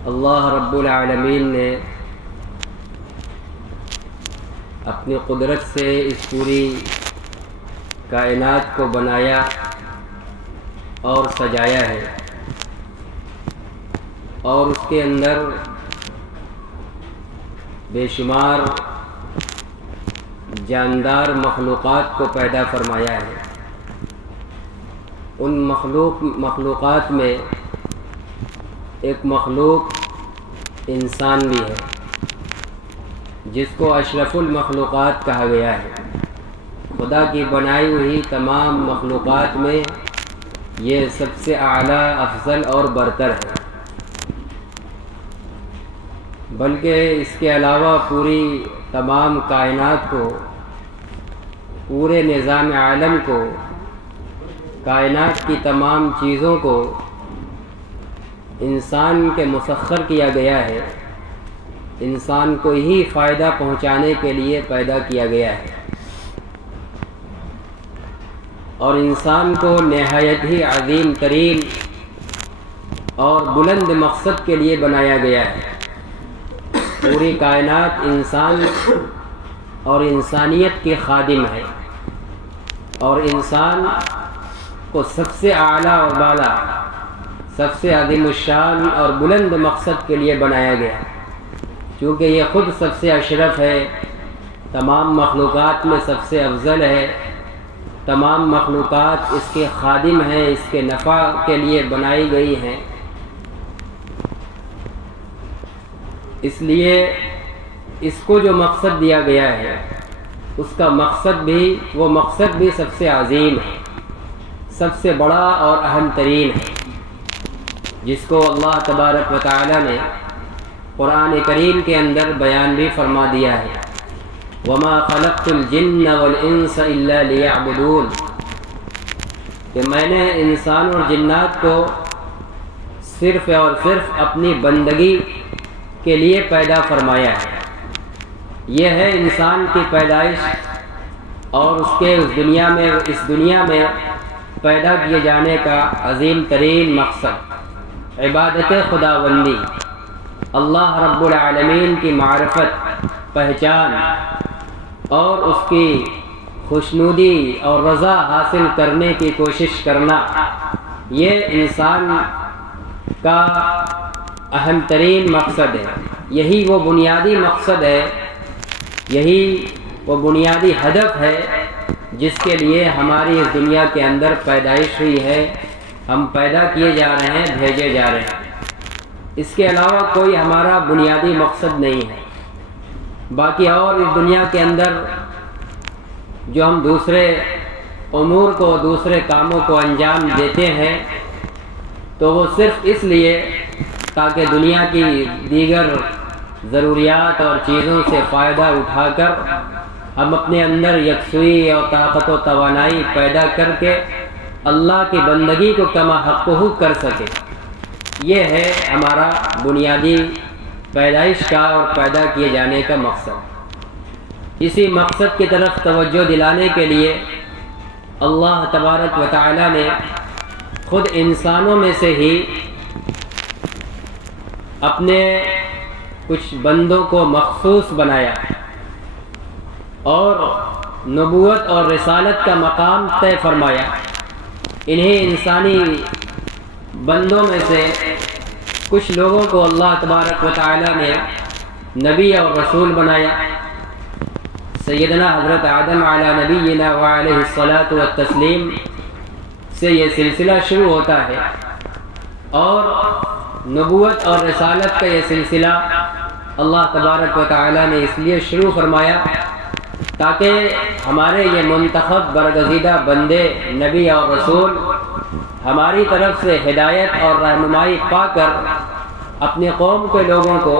اللہ رب العالمین نے اپنی قدرت سے اس پوری کائنات کو بنایا اور سجایا ہے، اور اس کے اندر بے شمار جاندار مخلوقات کو پیدا فرمایا ہے۔ ان مخلوقات میں ایک مخلوق انسان بھی ہے، جس کو اشرف المخلوقات کہا گیا ہے۔ خدا کی بنائی ہوئی تمام مخلوقات میں یہ سب سے اعلیٰ، افضل اور برتر ہے، بلکہ اس کے علاوہ پوری تمام کائنات کو، پورے نظام عالم کو، کائنات کی تمام چیزوں کو انسان کے مسخر کیا گیا ہے، انسان کو ہی فائدہ پہنچانے کے لیے پیدا کیا گیا ہے، اور انسان کو نہایت ہی عظیم ترین اور بلند مقصد کے لیے بنایا گیا ہے۔ پوری کائنات انسان اور انسانیت کے خادم ہے، اور انسان کو سب سے اعلیٰ اور بالا، سب سے عظیم الشان اور بلند مقصد کے لیے بنایا گیا، کیونکہ یہ خود سب سے اشرف ہے، تمام مخلوقات میں سب سے افضل ہے، تمام مخلوقات اس کے خادم ہیں، اس کے نفع کے لیے بنائی گئی ہیں۔ اس لیے اس کو جو مقصد دیا گیا ہے، اس کا مقصد بھی، وہ مقصد بھی سب سے عظیم ہے، سب سے بڑا اور اہم ترین ہے، جس کو اللہ تبارک و تعالی نے قرآن کریم کے اندر بیان بھی فرما دیا ہے۔ وَمَا خَلَقْتُ الْجِنَّ وَالْإِنسَ إِلَّا لِيَعْبُدُونَ، کہ میں نے انسان اور جنات کو صرف اور صرف اپنی بندگی کے لیے پیدا فرمایا ہے۔ یہ ہے انسان کی پیدائش اور اس کے اس دنیا میں پیدا کیے جانے کا عظیم ترین مقصد، عبادت خداوندی، اللہ رب العالمین کی معرفت، پہچان اور اس کی خوشنودی اور رضا حاصل کرنے کی کوشش کرنا، یہ انسان کا اہم ترین مقصد ہے۔ یہی وہ بنیادی مقصد ہے، یہی وہ بنیادی ہدف ہے جس کے لیے ہماری اس دنیا کے اندر پیدائش ہوئی ہے، ہم پیدا کیے جا رہے ہیں، بھیجے جا رہے ہیں۔ اس کے علاوہ کوئی ہمارا بنیادی مقصد نہیں ہے۔ باقی اور اس دنیا کے اندر جو ہم دوسرے امور کو، دوسرے کاموں کو انجام دیتے ہیں، تو وہ صرف اس لیے تاکہ دنیا کی دیگر ضروریات اور چیزوں سے فائدہ اٹھا کر ہم اپنے اندر یکسوئی اور طاقت و توانائی پیدا کر کے اللہ کی بندگی کو کما حقہ کر سکے۔ یہ ہے ہمارا بنیادی پیدائش کا اور پیدا کیے جانے کا مقصد۔ اسی مقصد کی طرف توجہ دلانے کے لیے اللہ تبارک و تعالی نے خود انسانوں میں سے ہی اپنے کچھ بندوں کو مخصوص بنایا اور نبوت اور رسالت کا مقام طے فرمایا۔ انہیں انسانی بندوں میں سے کچھ لوگوں کو اللہ تبارک و تعالی نے نبی اور رسول بنایا۔ سیدنا حضرت آدم علی نبینا وعلیہ الصلاۃ والتسلیم سے یہ سلسلہ شروع ہوتا ہے، اور نبوت اور رسالت کا یہ سلسلہ اللہ تبارک و تعالی نے اس لیے شروع فرمایا تاکہ ہمارے یہ منتخب برگزیدہ بندے، نبی اور رسول، ہماری طرف سے ہدایت اور رہنمائی پا کر اپنی قوم کے لوگوں کو،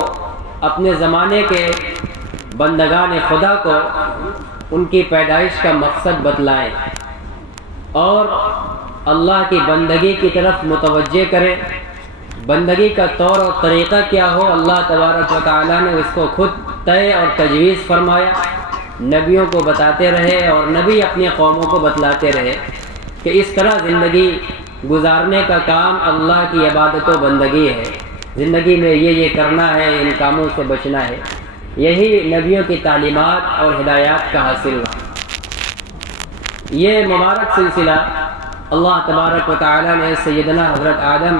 اپنے زمانے کے بندگان خدا کو ان کی پیدائش کا مقصد بتلائیں اور اللہ کی بندگی کی طرف متوجہ کریں۔ بندگی کا طور اور طریقہ کیا ہو، اللہ تبارک و تعالیٰ نے اس کو خود طے اور تجویز فرمایا، نبیوں کو بتاتے رہے اور نبی اپنی قوموں کو بتلاتے رہے کہ اس طرح زندگی گزارنے کا کام اللہ کی عبادت و بندگی ہے۔ زندگی میں یہ کرنا ہے، ان کاموں سے بچنا ہے۔ یہی نبیوں کی تعلیمات اور ہدایات کا حاصل ہوا۔ یہ مبارک سلسلہ اللہ تبارک و تعالی نے سیدنا حضرت آدم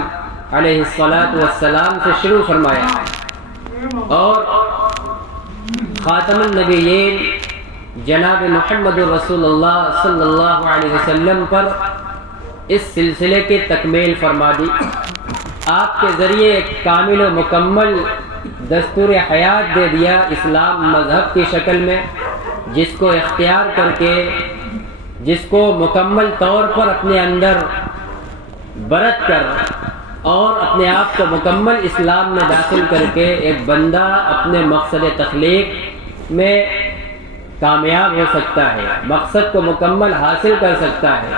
علیہ السلام سے شروع فرمایا اور خاتم النبیین جناب محمد رسول اللہ صلی اللہ علیہ وسلم پر اس سلسلے کی تکمیل فرما دی۔ آپ کے ذریعے ایک کامل و مکمل دستور حیات دے دیا اسلام مذہب کی شکل میں، جس کو اختیار کر کے، جس کو مکمل طور پر اپنے اندر برت کر اور اپنے آپ کو مکمل اسلام میں داخل کر کے ایک بندہ اپنے مقصد تخلیق میں کامیاب ہو سکتا ہے، مقصد کو مکمل حاصل کر سکتا ہے۔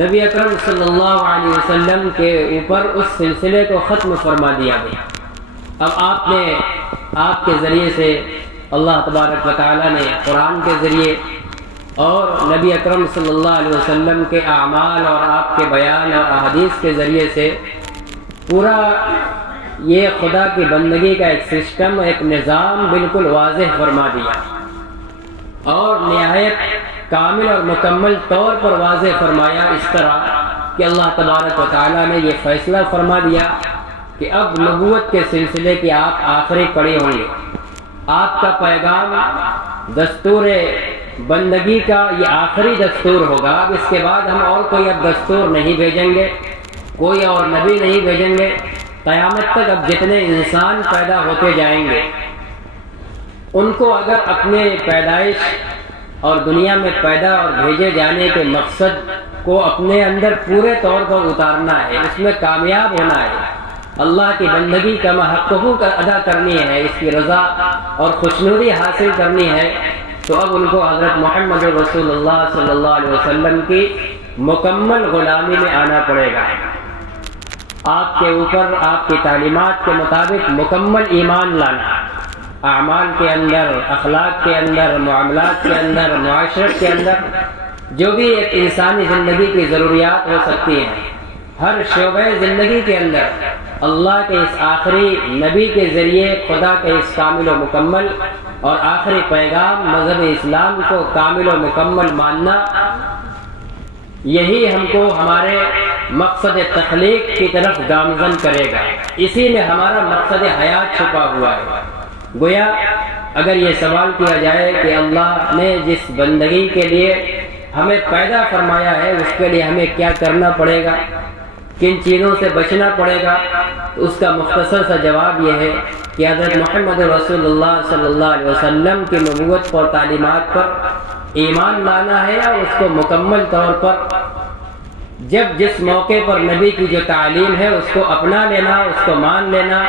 نبی اکرم صلی اللہ علیہ وسلم کے اوپر اس سلسلے کو ختم فرما دیا گیا۔ اب آپ کے ذریعے سے اللہ تبارک و تعالی نے قرآن کے ذریعے اور نبی اکرم صلی اللہ علیہ وسلم کے اعمال اور آپ کے بیان اور احادیث کے ذریعے سے پورا یہ خدا کی بندگی کا ایک سسٹم، ایک نظام بالکل واضح فرما دیا اور نہایت کامل اور مکمل طور پر واضح فرمایا، اس طرح کہ اللہ تبارک و تعالیٰ نے یہ فیصلہ فرما دیا کہ اب نبوت کے سلسلے کی آپ آخری کڑی ہوں گے۔ آپ کا پیغام دستور بندگی کا یہ آخری دستور ہوگا۔ اب اس کے بعد ہم اور کوئی اب دستور نہیں بھیجیں گے، کوئی اور نبی نہیں بھیجیں گے۔ قیامت تک اب جتنے انسان پیدا ہوتے جائیں گے ان کو اگر اپنے پیدائش اور دنیا میں پیدا اور بھیجے جانے کے مقصد کو اپنے اندر پورے طور پر اتارنا ہے، اس میں کامیاب ہونا ہے، اللہ کی بندگی کا حقوق ادا کرنی ہے، اس کی رضا اور خوشنودی حاصل کرنی ہے، تو اب ان کو حضرت محمد رسول اللہ صلی اللہ علیہ وسلم کی مکمل غلامی میں آنا پڑے گا۔ آپ کے اوپر آپ کی تعلیمات کے مطابق مکمل ایمان لانا، اعمال کے اندر، اخلاق کے اندر، معاملات کے اندر، معاشرت کے اندر، جو بھی ایک انسانی زندگی کی ضروریات ہو سکتی ہیں، ہر شعبہ زندگی کے اندر اللہ کے اس آخری نبی کے ذریعے خدا کے اس کامل و مکمل اور آخری پیغام مذہب اسلام کو کامل و مکمل ماننا، یہی ہم کو ہمارے مقصد تخلیق کی طرف گامزن کرے گا۔ اسی میں ہمارا مقصد حیات چھپا ہوا ہے۔ گویا اگر یہ سوال کیا جائے کہ اللہ نے جس بندگی کے لیے ہمیں پیدا فرمایا ہے اس کے لیے ہمیں کیا کرنا پڑے گا، کن چیزوں سے بچنا پڑے گا، تو اس کا مختصر سا جواب یہ ہے کہ حضرت محمد رسول اللہ صلی اللہ علیہ وسلم کی نبوت اور تعلیمات پر ایمان لانا ہے اور اس کو مکمل طور پر جب جس موقع پر نبی کی جو تعلیم ہے اس کو اپنا لینا، اس کو مان لینا،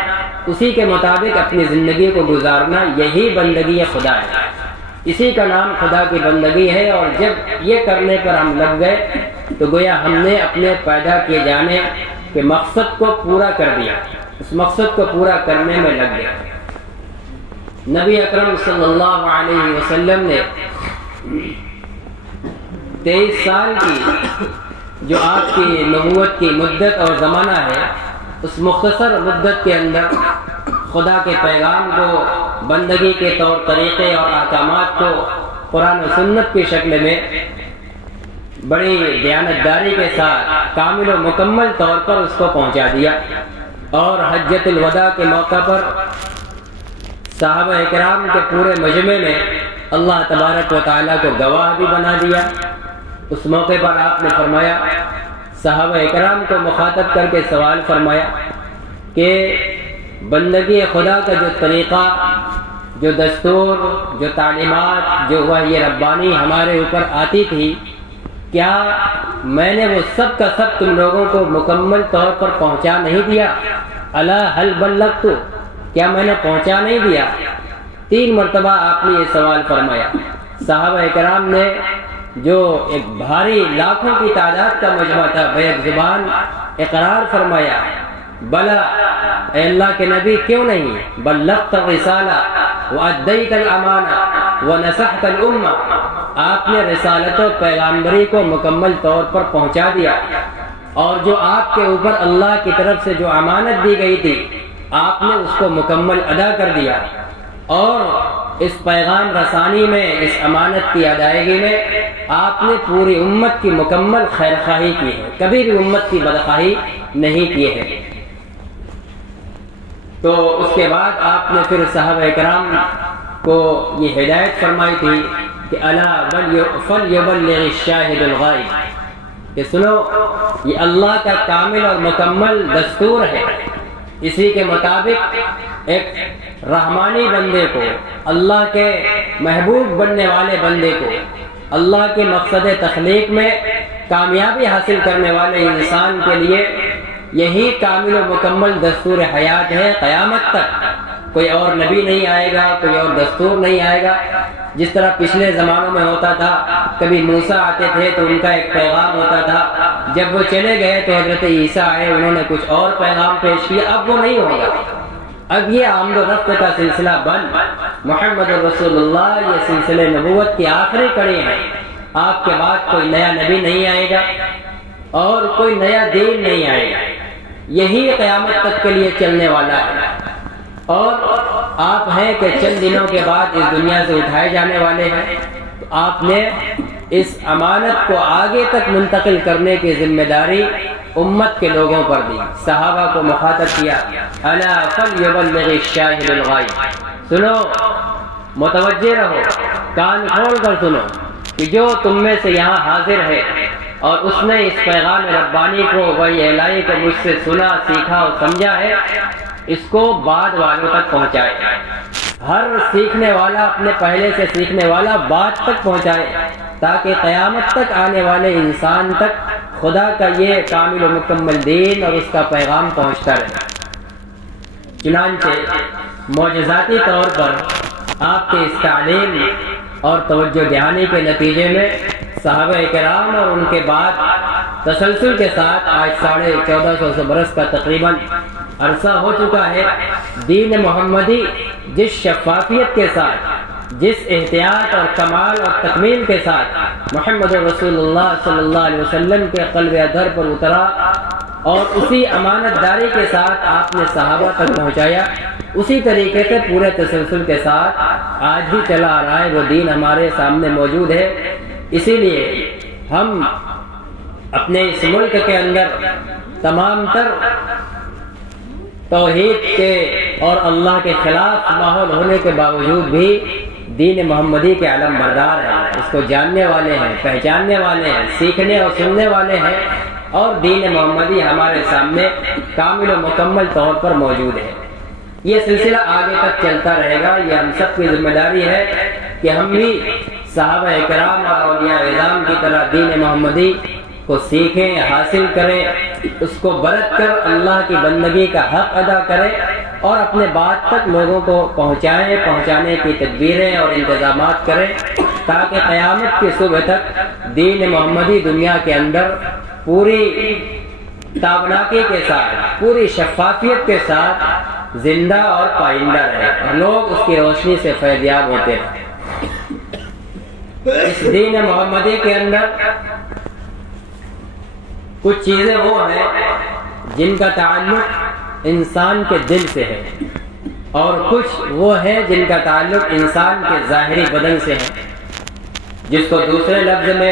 اسی کے مطابق اپنی زندگی کو گزارنا، یہی بندگی خدا ہے، اسی کا نام خدا کی بندگی ہے۔ اور جب یہ کرنے پر ہم لگ گئے تو گویا ہم نے اپنے پیدا کیے جانے کے مقصد کو پورا کر دیا، اس مقصد کو پورا کرنے میں لگ گئے۔ نبی اکرم صلی اللہ علیہ وسلم نے 23 سال کی جو آپ کی نبوت کی مدت اور زمانہ ہے، اس مختصر مدت کے اندر خدا کے پیغام کو، بندگی کے طور طریقے اور احکامات کو قرآن و سنت کی شکل میں بڑی دیانتداری کے ساتھ کامل و مکمل طور پر اس کو پہنچا دیا۔ اور حجۃ الوداع کے موقع پر صحابہ اکرام کے پورے مجمع میں اللہ تبارک و تعالیٰ کو گواہ بھی بنا دیا۔ اس موقع پر آپ نے فرمایا، صحابہ اکرام کو مخاطب کر کے سوال فرمایا کہ بندگی خدا کا جو طریقہ، جو دستور، جو تعلیمات، جو وحی ربانی ہمارے اوپر آتی تھی، کیا میں نے وہ سب کا سب تم لوگوں کو مکمل طور پر پہنچا نہیں دیا؟ الا هل بلغت، کیا میں نے پہنچا نہیں دیا؟ 3 مرتبہ آپ نے یہ سوال فرمایا۔ صحابہ کرام نے جو ایک بھاری لاکھوں کی تعداد کا مجمع تھا، بیک زبان اقرار فرمایا، بلا اے اللہ کے نبی کیوں نہیں، بلغت الرسالہ وادیت الامانہ ونصحت الامہ، آپ نے رسالت و پیغامبری کو مکمل طور پر پہنچا دیا اور جو آپ کے اوپر اللہ کی طرف سے جو امانت دی گئی تھی آپ نے اس کو مکمل ادا کر دیا، اور اس پیغام رسانی میں، اس امانت کی ادائیگی میں آپ نے پوری امت کی مکمل خیر خواہی کی ہے، کبھی بھی امت کی بدخواہی نہیں کی ہے۔ تو اس کے بعد آپ نے پھر صحابہ کرام کو یہ ہدایت فرمائی تھی کہ الا فلیبلغ الشاہد الغائب، کہ سنو یہ اللہ کا کامل اور مکمل دستور ہے، اسی کے مطابق ایک رحمانی بندے کو، اللہ کے محبوب بننے والے بندے کو، اللہ کے مقصد تخلیق میں کامیابی حاصل کرنے والے انسان کے لیے یہی کامل و مکمل دستور حیات ہے قیامت تک۔ کوئی اور نبی نہیں آئے گا، کوئی اور دستور نہیں آئے گا۔ جس طرح پچھلے زمانوں میں ہوتا تھا، کبھی موسیٰ آتے تھے تو ان کا ایک پیغام ہوتا تھا، جب وہ چلے گئے تو حضرت عیسیٰ آئے، انہوں نے کچھ اور پیغام پیش کیا۔ اب وہ نہیں ہوگا، اب یہ آمد و رفت کا سلسلہ بند۔ محمد رسول اللہ یہ سلسلے نبوت کی آخری کڑی ہے۔ آپ کے بعد کوئی نیا نبی نہیں آئے گا اور کوئی نیا دین نہیں آئے گا، یہی قیامت تک کے لیے چلنے والا ہے۔ اور آپ ہیں کہ چند دنوں کے بعد اس دنیا سے اٹھائے جانے والے ہیں، تو آپ نے اس امانت کو آگے تک منتقل کرنے کی ذمہ داری امت کے لوگوں پر دی۔ صحابہ کو مخاطب کیا، الا فلیبلغ الشاہد الغائب، سنو، متوجہ رہو، کان کھول کر سنو کہ جو تم میں سے یہاں حاضر ہے اور اس نے اس پیغام ربانی کو، وحی الہی کو مجھ سے سنا، سیکھا اور سمجھا ہے، اس کو بعد والوں تک پہنچائے۔ ہر سیکھنے والا اپنے پہلے سے سیکھنے والا بعد تک پہنچائے، تاکہ قیامت تک آنے والے انسان تک خدا کا یہ کامل و مکمل دین اور اس کا پیغام پہنچتا رہے۔ چنانچہ معجزاتی طور پر آپ کے اس تعلیم اور توجہ دہانی کے نتیجے میں صحابہ کرام اور ان کے بعد تسلسل کے ساتھ آج 1450 برس کا تقریباً عرصہ ہو چکا ہے، دین محمدی جس شفافیت کے ساتھ، جس احتیاط اور کمال اور تکمیل کے ساتھ محمد رسول اللہ صلی اللہ علیہ وسلم کے قلب ادھر پر اترا اور اسی امانت داری کے ساتھ آپ نے صحابہ تک پہنچایا، اسی طریقے سے پورے تسلسل کے ساتھ آج بھی چلا آ رہا ہے۔ وہ دین ہمارے سامنے موجود ہے۔ اسی لیے ہم اپنے اس ملک کے اندر تمام تر توحید کے اور اللہ کے خلاف ماحول ہونے کے باوجود بھی دین محمدی کے علم بردار ہیں، اس کو جاننے والے ہیں، پہچاننے والے ہیں، سیکھنے اور سننے والے ہیں، اور دین محمدی ہمارے سامنے کامل و مکمل طور پر موجود ہے۔ یہ سلسلہ آگے تک چلتا رہے گا۔ یہ ہم سب کی ذمہ داری ہے کہ ہم بھی صحابہ کرام اور اولیاء اعظام کی طرح دین محمدی کو سیکھیں، حاصل کریں، اس کو برت کر اللہ کی بندگی کا حق ادا کریں اور اپنے بعد تک لوگوں کو پہنچائیں، پہنچانے کی تدبیریں اور انتظامات کریں، تاکہ قیامت کی صبح تک دین محمدی دنیا کے اندر پوری تابناکی کے ساتھ، پوری شفافیت کے ساتھ زندہ اور پائندہ رہے اور لوگ اس کی روشنی سے فیضیاب ہوتے رہے۔ اس دین محمدی کے اندر کچھ چیزیں وہ ہیں جن کا تعلق انسان کے دل سے ہے، اور کچھ وہ ہیں جن کا تعلق انسان کے ظاہری بدن سے ہے، جس کو دوسرے لفظ میں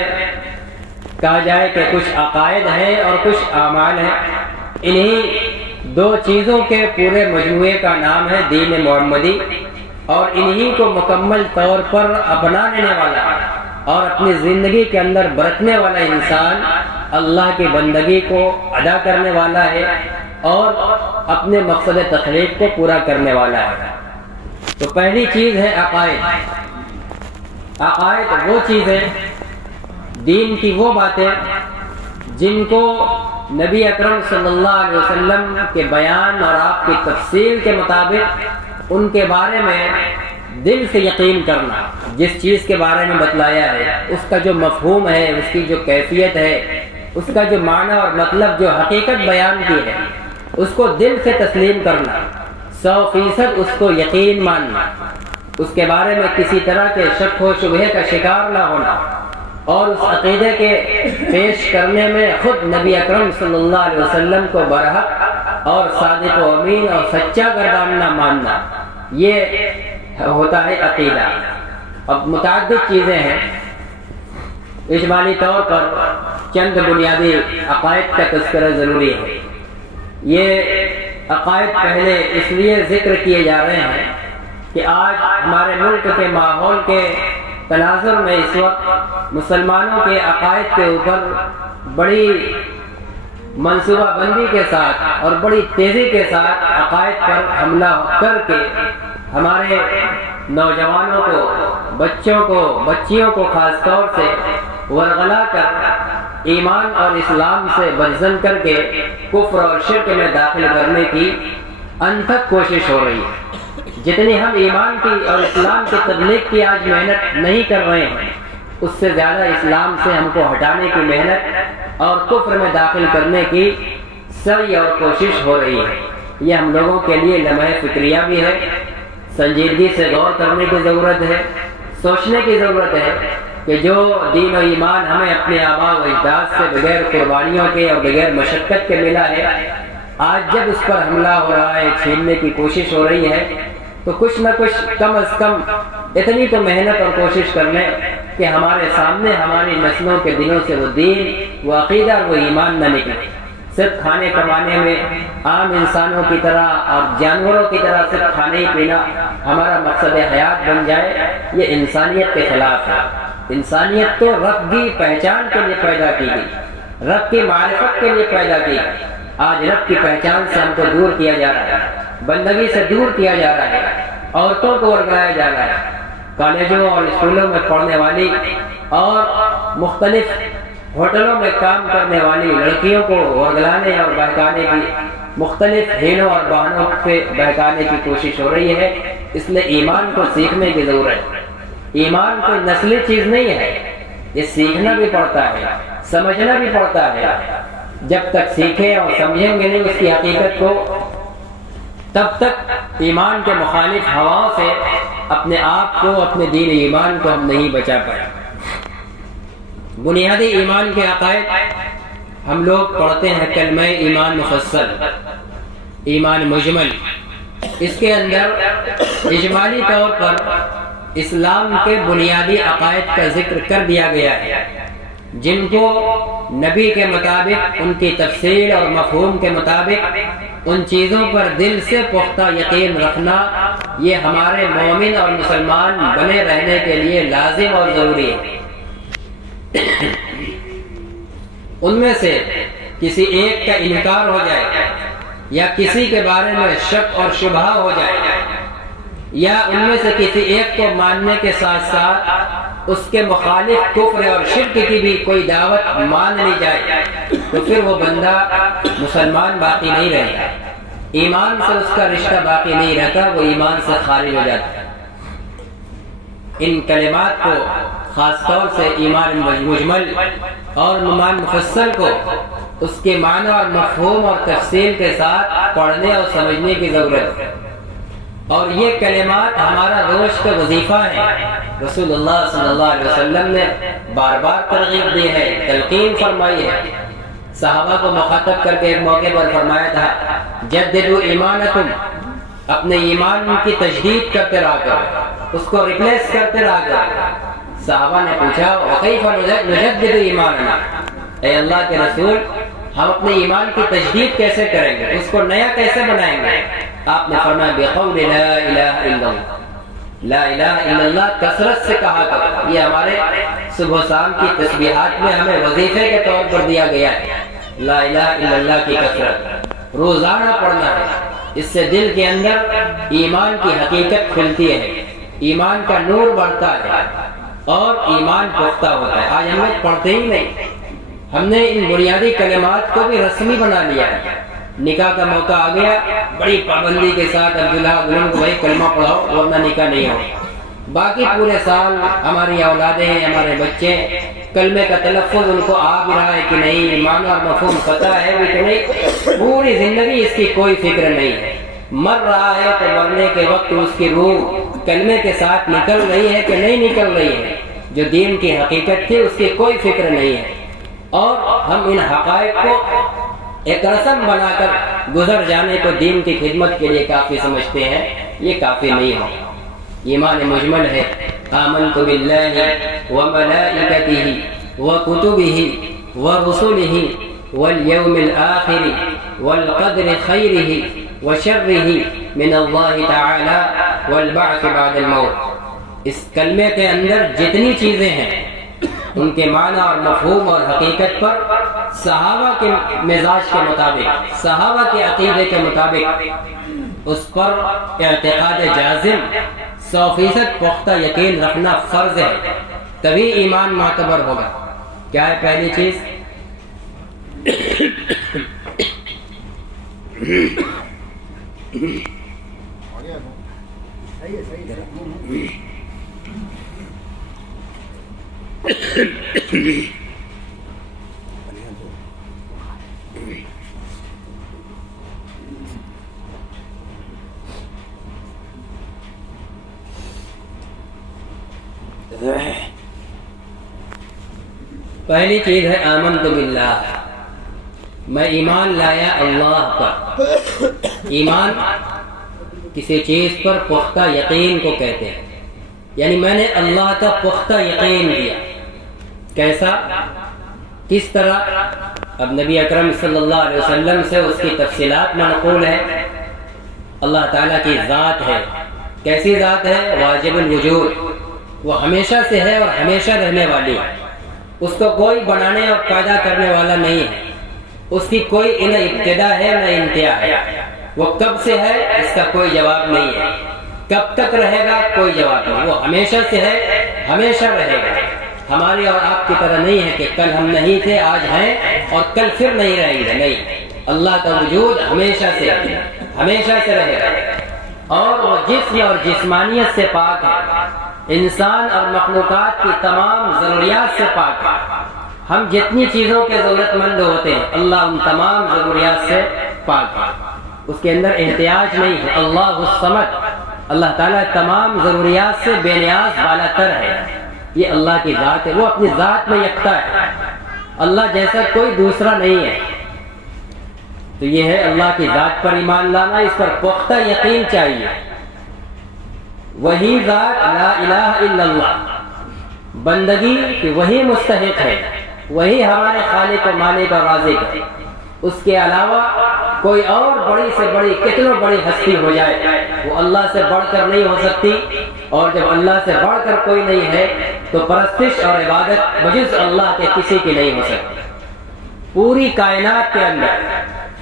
کہا جائے کہ کچھ عقائد ہیں اور کچھ اعمال ہیں۔ انہی دو چیزوں کے پورے مجموعے کا نام ہے دین محمدی، اور انہی کو مکمل طور پر اپنا لینے والا اور اپنی زندگی کے اندر برتنے والا انسان اللہ کی بندگی کو ادا کرنے والا ہے اور اپنے مقصد تخلیق کو پورا کرنے والا ہے۔ تو پہلی چیز ہے عقائد۔ عقائد وہ چیزیں، دین کی وہ باتیں جن کو نبی اکرم صلی اللہ علیہ وسلم کے بیان اور آپ کی تفصیل کے مطابق ان کے بارے میں دل سے یقین کرنا، جس چیز کے بارے میں بتلایا ہے اس کا جو مفہوم ہے، اس کی جو کیفیت ہے، اس کا جو معنی اور مطلب، جو حقیقت بیان کی ہے، اس کو دل سے تسلیم کرنا، 100% اس کو یقین ماننا، اس کے بارے میں کسی طرح کے شک و شبہے کا شکار نہ ہونا، اور اس عقیدے کے پیش کرنے میں خود نبی اکرم صلی اللہ علیہ وسلم کو برحق اور صادق و امین اور سچا گرداننا ماننا، یہ ہوتا ہے عقیدہ۔ اب متعدد چیزیں ہیں، اجمالی طور پر چند بنیادی عقائد کا تذکرہ ضروری ہے۔ یہ عقائد پہلے اس لیے ذکر کیے جا رہے ہیں کہ آج ہمارے ملک کے ماحول کے تناظر میں اس وقت مسلمانوں کے عقائد کے اوپر بڑی منصوبہ بندی کے ساتھ اور بڑی تیزی کے ساتھ عقائد پر حملہ کر کے ہمارے نوجوانوں کو، بچوں کو، بچیوں کو خاص طور سے ورغلا کر ایمان اور اسلام سے برزن کر کے کفر اور شرک میں داخل کرنے کی انتھک کوشش ہو رہی ہے۔ جتنی ہم ایمان کی اور اسلام کی تبلیغ کی آج محنت نہیں کر رہے ہیں، اس سے زیادہ اسلام سے ہم کو ہٹانے کی محنت اور کفر میں داخل کرنے کی سعی اور کوشش ہو رہی ہے۔ یہ ہم لوگوں کے لیے لمحہ فکریہ بھی ہے، سنجیدگی سے غور کرنے کی ضرورت ہے، سوچنے کی ضرورت ہے کہ جو دین و ایمان ہمیں اپنے آباء و اجداد سے بغیر قربانیوں کے اور بغیر مشقت کے ملا ہے، آج جب اس پر حملہ ہو رہا ہے، چھیننے کی کوشش ہو رہی ہے، تو کچھ نہ کچھ کم از کم اتنی تو محنت اور کوشش کر لیں کہ ہمارے سامنے ہماری نسلوں کے دلوں سے وہ دین، وہ عقیدہ اور وہ ایمان نہ نکلے۔ صرف کھانے کمانے میں عام انسانوں کی طرح اور جانوروں کی طرح صرف کھانے ہی پینا ہمارا مقصد حیات بن جائے، یہ انسانیت کے خلاف ہے۔ انسانیت تو رب کی پہچان کے لیے پیدا کی گئی، رب کی معرفت کے لیے پیدا کی گئی۔ آج رب کی پہچان سے ہم کو دور کیا جا رہا ہے، بندگی سے دور کیا جا رہا ہے، عورتوں کو ورگلایا جا رہا ہے۔ کالجوں اور اسکولوں میں پڑھنے والی اور مختلف ہوٹلوں میں کام کرنے والی لڑکیوں کو ورگلانے اور بہکانے کی مختلف ہیلوں اور بہانوں سے بہکانے کی کوشش ہو رہی ہے۔ اس لیے ایمان کو سیکھنے کی ضرورت ہے۔ ایمان کوئی نسلی چیز نہیں ہے، یہ سیکھنا بھی پڑتا ہے، سمجھنا بھی پڑتا ہے۔ جب تک سیکھیں اور سمجھیں گے نہیں اس کی حقیقت کو، تب تک ایمان کے مخالف ہواؤں سے اپنے آپ کو، اپنے دین ایمان کو ہم نہیں بچا پائے۔ بنیادی ایمان کے عقائد ہم لوگ پڑھتے ہیں کلمہ ایمان مفصل، ایمان مجمل۔ اس کے اندر اجمالی طور پر اسلام کے بنیادی عقائد کا ذکر کر دیا گیا ہے، جن کو نبی کے مطابق، ان کی تفسیر اور مفہوم کے مطابق ان چیزوں پر دل سے پختہ یقین رکھنا، یہ ہمارے مومن اور مسلمان بنے رہنے کے لیے لازم اور ضروری ہے۔ ان میں سے کسی ایک کا انکار ہو جائے یا کسی کے بارے میں شک اور شبہ ہو جائے، یا ان میں سے کسی ایک کو ماننے کے ساتھ ساتھ اس کے مخالف کفر اور شرک کی بھی کوئی دعوت مان لی جائے، تو پھر وہ بندہ مسلمان باقی نہیں رہتا، ایمان سے اس کا رشتہ باقی نہیں رہتا، وہ ایمان سے خارج ہو جاتا ہے۔ ان کلمات کو خاص طور سے ایمان مجمل اور ایمان مفصل کو اس کے معنی اور مفہوم اور تفصیل کے ساتھ پڑھنے اور سمجھنے کی ضرورت ہے۔ اور یہ کلمات ہمارا روز کا وظیفہ ہے۔ رسول اللہ صلی اللہ علیہ وسلم نے بار بار ترغیب دی ہے، تلقین فرمائی ہے۔ صحابہ کو مخاطب کر کے ایک موقع پر فرمایا تھا، جددوا ایمانکم، اپنے ایمان کی تجدید کرتے رہا کرو، اس کو ریپلیس کرتے رہا کرو۔ صحابہ نے پوچھا، وکیف نجدد ایماننا، اے اللہ کے رسول ہم اپنے ایمان کی تجدید کیسے کریں گے، اس کو نیا کیسے بنائیں گے؟ آپ نے فرمایا بقول لا الہ الا اللہ، لا الہ الا اللہ کثرت سے کہا کرو۔ یہ ہمارے صبح شام کی تسبیحات میں ہمیں وظیفے کے طور پر دیا گیا ہے، لا الہ الا اللہ کی کثرت روزانہ پڑھنا ہے۔ اس سے دل کے اندر ایمان کی حقیقت کھلتی ہے، ایمان کا نور بڑھتا ہے اور ایمان پختہ ہوتا ہے۔ آج ہم لوگ پڑھتے ہی نہیں، ہم نے ان بنیادی کلمات کو بھی رسمی بنا لیا ہے۔ نکاح کا موقع آ گیا، بڑی پابندی کے ساتھ عبداللہ دلہن کو بھائی کلمہ پڑھاؤ ورنہ نکاح نہیں ہو۔ باقی پورے سال ہماری اولادیں، ہمارے بچے کلمے کا تلفظ ان کو آ بھی رہا ہے کہ نہیں، معنی اور مفہوم پتہ ہے بھی کہ نہیں، پوری زندگی اس کی کوئی فکر نہیں ہے۔ مر رہا ہے تو مرنے کے وقت اس کی روح کلمے کے ساتھ نکل رہی ہے کہ نہیں نکل رہی ہے، جو دین کی حقیقت تھی اس کی کوئی فکر نہیں ہے، اور ہم ان حقائق کو ایک رسم بنا کر گزر جانے کو دین کی خدمت کے لیے کافی سمجھتے ہیں، یہ کافی نہیں ہے۔ ایمان مجمل ہے، آمنت باللہ وملائکتہ وکتبہ ورسلہ والیوم الآخر والقدر خیرہ وشرہ من اللہ تعالی والبعث بعد الموت۔ اس کلمے کے اندر جتنی چیزیں ہیں ان کے معنی اور مفہوم اور حقیقت پر صحابہ کے مزاج کے مطابق، صحابہ کے عقیدے کے مطابق اس پر اعتقاد جازم 100% پختہ یقین رکھنا فرض ہے، تبھی ایمان معتبر ہوگا۔ کیا ہے پہلی چیز؟ پہلی چیز ہے آمنت باللہ، میں ایمان لایا اللہ پر۔ ایمان کسی چیز پر پختہ یقین کو کہتے ہیں، یعنی میں نے اللہ کا پختہ یقین دیا۔ کیسا؟ کس طرح؟ اب نبی اکرم صلی اللہ علیہ وسلم سے اس کی تفصیلات منقول ہے۔ اللہ تعالیٰ کی ذات ہے، کیسی ذات ہے؟ واجب الوجود، وہ ہمیشہ سے ہے اور ہمیشہ رہنے والی ہے، اس کو کوئی بنانے اور پیدا کرنے والا نہیں ہے، اس کی کوئی نہ ابتدا ہے نہ انتہا ہے۔ وہ کب سے ہے اس کا کوئی جواب نہیں ہے، کب تک رہے گا کوئی جواب نہیں، وہ ہمیشہ سے ہے، ہمیشہ رہے گا۔ ہماری اور آپ کی طرح نہیں ہے کہ کل ہم نہیں تھے آج ہیں اور کل پھر نہیں رہیں گے، نہیں، اللہ کا وجود ہمیشہ سے ہے، ہمیشہ سے رہے گا، اور وہ جسم اور جسمانیت سے پاک ہے، انسان اور مخلوقات کی تمام ضروریات سے پاک ہے۔ ہم جتنی چیزوں کے ضرورت مند ہوتے ہیں اللہ ان تمام ضروریات سے پاک ہے، اس کے اندر احتیاج نہیں ہے۔ اللہ الصمد، اللہ تعالیٰ تمام ضروریات سے بے نیاز بالا تر ہے، یہ اللہ کی ذات ہے، وہ اپنی ذات میں یکتا ہے، اللہ جیسا کوئی دوسرا نہیں ہے۔ تو یہ ہے اللہ کی ذات پر ایمان لانا، اس پر پختہ یقین چاہیے۔ وہی ذات لا الہ الا اللہ، بندگی کی وہی مستحق ہے، وہی ہمارے خالق و مالک اور رازق ہے، اس کے علاوہ کوئی اور بڑی سے بڑی کتنی بڑی ہستی ہو جائے وہ اللہ سے بڑھ کر نہیں ہو سکتی، اور جب اللہ سے بڑھ کر کوئی نہیں ہے تو پرستش اور عبادت بجز اللہ کے کسی کی نہیں ہو سکتی۔ پوری کائنات کے اندر،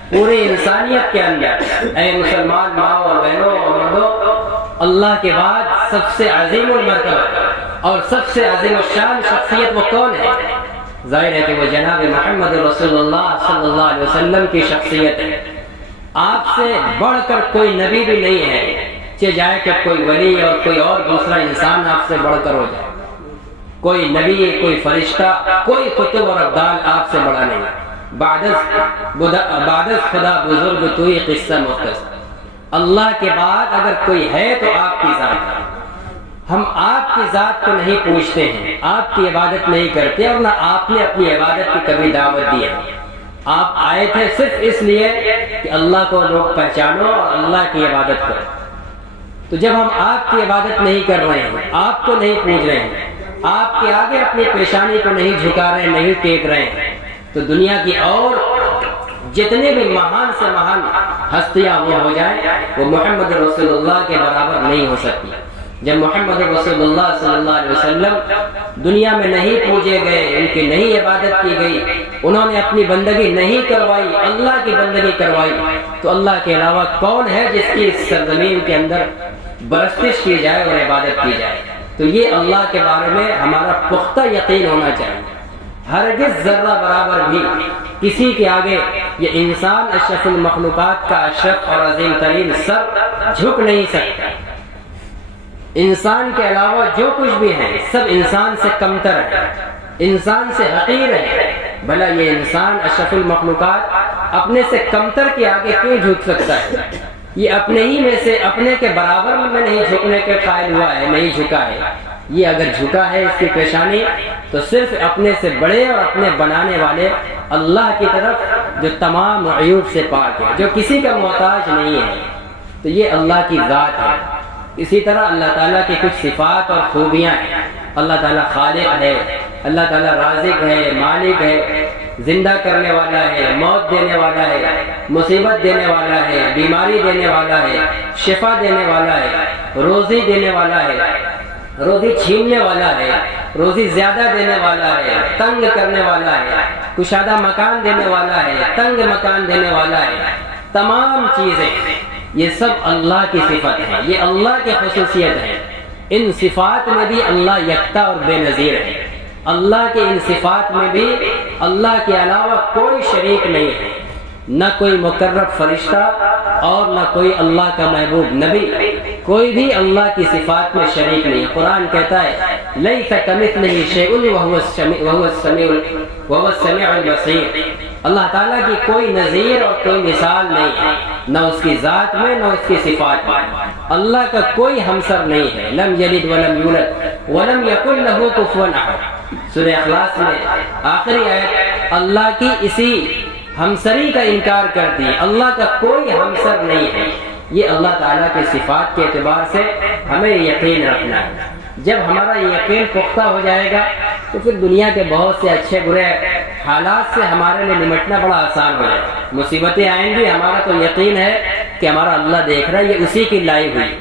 پوری انسانیت کے اندر، اے مسلمان ماں اور بہنوں اور مردوں، اللہ کے بعد سب سے عظیم المرتبہ اور سب سے عظیم الشان شخصیت وہ کون ہے؟ ظاہر ہے کہ وہ جناب محمد رسول اللہ صلی اللہ علیہ وسلم کی شخصیت ہے۔ آپ سے بڑھ کر کوئی نبی بھی نہیں ہے، چاہے جائے کہ کوئی ولی اور کوئی اور دوسرا انسان آپ سے بڑھ کر ہو جائے، کوئی نبی، کوئی فرشتہ، کوئی کتب اور ابدال آپ سے بڑا نہیں۔ بعدس خدا بزرگ توئی قصہ مختصر، اللہ کے بعد اگر کوئی ہے تو آپ کی ذات ہے۔ ہم آپ کی ذات کو نہیں پوچھتے ہیں، آپ کی عبادت نہیں کرتے، اور نہ آپ نے اپنی عبادت کی کبھی دعوت دی ہے۔ آپ آئے تھے صرف اس لیے کہ اللہ کو لوگ پہچانو اور اللہ کی عبادت کرو۔ تو جب ہم آپ کی عبادت نہیں کر رہے ہیں، آپ کو نہیں پوچھ رہے ہیں، آپ کے آگے اپنی پیشانی کو نہیں جھکا رہے ہیں، نہیں ٹیک رہے ہیں، تو دنیا کی اور جتنے بھی مہان سے مہان ہستیاں وہ ہو جائیں وہ محمد رسول اللہ کے برابر نہیں ہو سکتی۔ جب محمد رسول اللہ صلی اللہ علیہ وسلم دنیا میں نہیں پوجے گئے، ان کی نہیں عبادت کی گئی، انہوں نے اپنی بندگی نہیں کروائی، اللہ کی بندگی کروائی، تو اللہ کے علاوہ کون ہے جس کی اس سرزمین کے اندر برستش کی جائے اور عبادت کی جائے؟ تو یہ اللہ کے بارے میں ہمارا پختہ یقین ہونا چاہیے۔ ہرگز ذرہ برابر بھی کسی کے آگے یہ انسان اشرف المخلوقات کا اشرف اور عظیم ترین سر جھک نہیں سکتا۔ انسان کے علاوہ جو کچھ بھی ہے سب انسان سے کمتر ہے، انسان سے حقیر ہے۔ بھلا یہ انسان اشرف المخلوقات اپنے سے کمتر کے آگے کیوں جھک سکتا ہے؟ یہ اپنے ہی میں سے اپنے کے برابر میں نہیں جھکنے کے قائل ہوا ہے، نہیں جھکا ہے۔ یہ اگر جھکا ہے اس کی پیشانی تو صرف اپنے سے بڑے اور اپنے بنانے والے اللہ کی طرف جو تمام عیوب سے پاک ہے، جو کسی کا محتاج نہیں ہے، تو یہ اللہ کی ذات ہے۔ اسی طرح اللہ تعالیٰ کی کچھ صفات اور خوبیاں ہیں۔ اللہ تعالیٰ خالق ہے، اللہ تعالیٰ رازق ہے، مالک ہے، زندہ کرنے والا ہے، موت دینے والا ہے، مصیبت دینے والا ہے، بیماری دینے والا ہے، شفا دینے والا ہے، روزی دینے والا ہے، روزی چھیننے والا ہے، روزی زیادہ دینے والا ہے، تنگ کرنے والا ہے، کشادہ مکان دینے والا ہے، تنگ مکان دینے والا ہے۔ تمام چیزیں یہ سب اللہ کی صفت ہے، یہ اللہ کی خصوصیت ہے۔ ان صفات میں بھی اللہ یکتا اور بے نظیر ہے۔ اللہ کے ان صفات میں بھی اللہ کے علاوہ کوئی شریک نہیں ہے، نہ کوئی مقرب فرشتہ اور نہ کوئی اللہ کا محبوب نبی، کوئی بھی اللہ کی صفات میں شریک نہیں۔ قرآن کہتا ہے لیس کمثلہ شیء وہو السمیع البصیر۔ اللہ تعالیٰ کی کوئی نظیر اور کوئی مثال نہیں ہے، نہ اس کی ذات میں نہ اس کی صفات میں۔ اللہ کا کوئی ہمسر نہیں ہے، لم یلد ولم یولد ولم یکن لہ کفوا احد۔ سورہ اخلاص میں آخری آیت اللہ کی اسی ہمسری کا انکار کرتی ہے، اللہ کا کوئی ہمسر نہیں ہے۔ یہ اللہ تعالیٰ کی صفات کے اعتبار سے ہمیں یقین رکھنا ہے۔ جب ہمارا یقین پختہ ہو جائے گا تو پھر دنیا کے بہت سے اچھے برے حالات سے ہمارے لیے نمٹنا بڑا آسان ہو جائے گا۔ مصیبتیں آئیں گی، ہمارا تو یقین ہے کہ ہمارا اللہ دیکھ رہا ہے، یہ اسی کی لائی ہوئی۔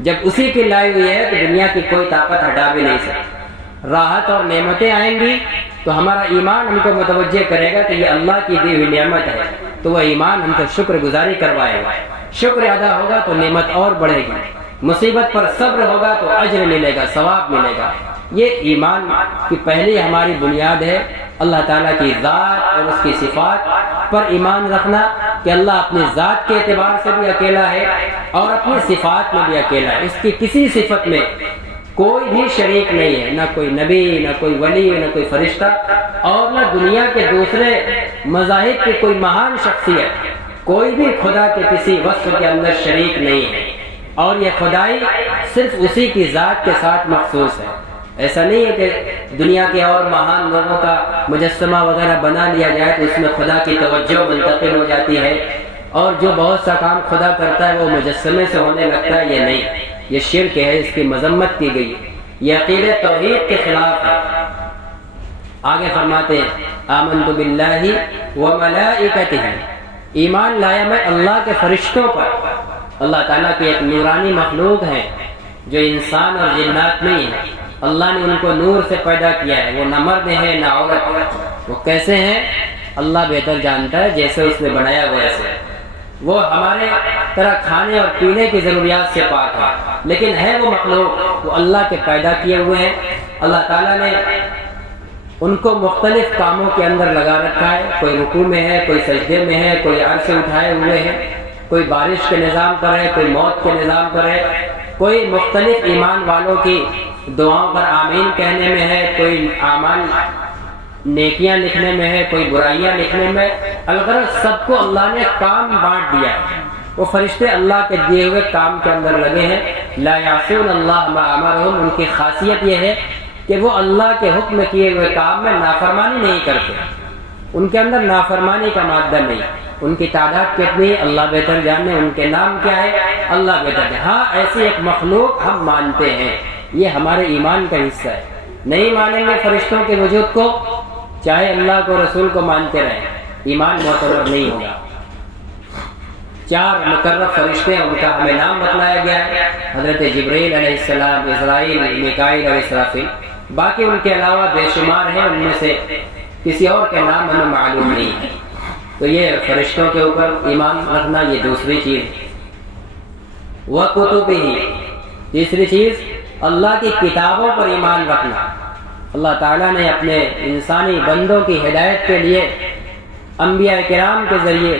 جب اسی کی لائی ہوئی ہے تو دنیا کی کوئی طاقت ہٹا بھی نہیں سکتی۔ راحت اور نعمتیں آئیں گی تو ہمارا ایمان ہم کو متوجہ کرے گا کہ یہ اللہ کی دی ہوئی نعمت ہے، تو وہ ایمان ہم کو شکر گزاری کروائے گا۔ شکر ادا ہوگا تو نعمت اور بڑھے گی، مصیبت پر صبر ہوگا تو اجر ملے گا، ثواب ملے گا۔ یہ ایمان کی پہلی ہماری بنیاد ہے، اللہ تعالیٰ کی ذات اور اس کی صفات پر ایمان رکھنا کہ اللہ اپنی ذات کے اعتبار سے بھی اکیلا ہے اور اپنی صفات میں بھی اکیلا ہے۔ اس کی کسی صفت میں کوئی بھی شریک نہیں ہے، نہ کوئی نبی، نہ کوئی ولی، نہ کوئی فرشتہ، اور نہ دنیا کے دوسرے مذاہب کی کوئی مہان شخصیت، کوئی بھی خدا کے کسی وصف کے اندر شریک نہیں ہے، اور یہ خدائی صرف اسی کی ذات کے ساتھ مخصوص ہے۔ ایسا نہیں ہے کہ دنیا کے اور مہان لوگوں کا مجسمہ وغیرہ بنا لیا جائے تو اس میں خدا کی توجہ منتقل ہو جاتی ہے، اور جو بہت سا کام خدا کرتا ہے وہ مجسمے سے ہونے لگتا ہے۔ یہ نہیں، یہ شرک ہے، اس کی مذمت کی گئی، یہ عقیدہ توحید کے خلاف ہے۔ آگے فرماتے ہیں آمنت باللہ وملائکتہ، ایمان لایا میں اللہ کے فرشتوں پر۔ اللہ تعالیٰ کی ایک نورانی مخلوق ہے جو انسان اور جنات نہیں ہے، اللہ نے ان کو نور سے پیدا کیا ہے، وہ نہ مرد ہے نہ عورت۔ وہ کیسے ہیں اللہ بہتر جانتا ہے، جیسے اس نے بنایا ویسے۔ وہ ہمارے طرح کھانے اور پینے کی ضروریات سے پاک ہے، لیکن ہے وہ مخلوق، وہ اللہ کے پیدا کیے ہوئے ہیں۔ اللہ تعالیٰ نے ان کو مختلف کاموں کے اندر لگا رکھا ہے، کوئی رکوع میں ہے، کوئی سجدے میں ہے، کوئی عرش اٹھائے ہوئے ہے، کوئی بارش کے نظام پر ہے، کوئی موت کے نظام پر ہے، کوئی مختلف ایمان والوں کی دعاؤں پر آمین کہنے میں ہے، کوئی اعمال نیکیاں لکھنے میں ہے، کوئی برائیاں لکھنے میں۔ الغرض سب کو اللہ نے کام بانٹ دیا ہے، وہ فرشتے اللہ کے دیے ہوئے کام کے اندر لگے ہیں۔ لا یعصون اللہ ما امرہم، ان کی خاصیت یہ ہے کہ وہ اللہ کے حکم کیے ہوئے کام میں نافرمانی نہیں کرتے، ان کے اندر نافرمانی کا مادہ نہیں۔ ان کی تعداد کتنی اللہ بہتر جانے، ان کے نام کیا ہے اللہ بہتر جانے۔ ہاں ایسی ایک مخلوق ہم مانتے ہیں، یہ ہمارے ایمان کا حصہ ہے۔ نہیں مانیں گے فرشتوں کے وجود کو، چاہے اللہ کو رسول کو مانتے رہیں، ایمان معتبر نہیں ہوگا۔ 4 مقرب فرشتے ہیں، ان کا ہمیں نام بتلایا گیا ہے، حضرت جبریل علیہ السلام، اسرائیل، میکائیل اور اسرافیل۔ باقی ان کے علاوہ بے شمار ہیں، ان میں سے کسی اور کے نام ہمیں معلوم نہیں ہے۔ تو یہ فرشتوں کے اوپر ایمان رکھنا یہ دوسری چیز ہے۔ وَكُتُبِهِ، تیسری چیز اللہ کی کتابوں پر ایمان رکھنا۔ اللہ تعالیٰ نے اپنے انسانی بندوں کی ہدایت کے لیے انبیاء کرام کے ذریعے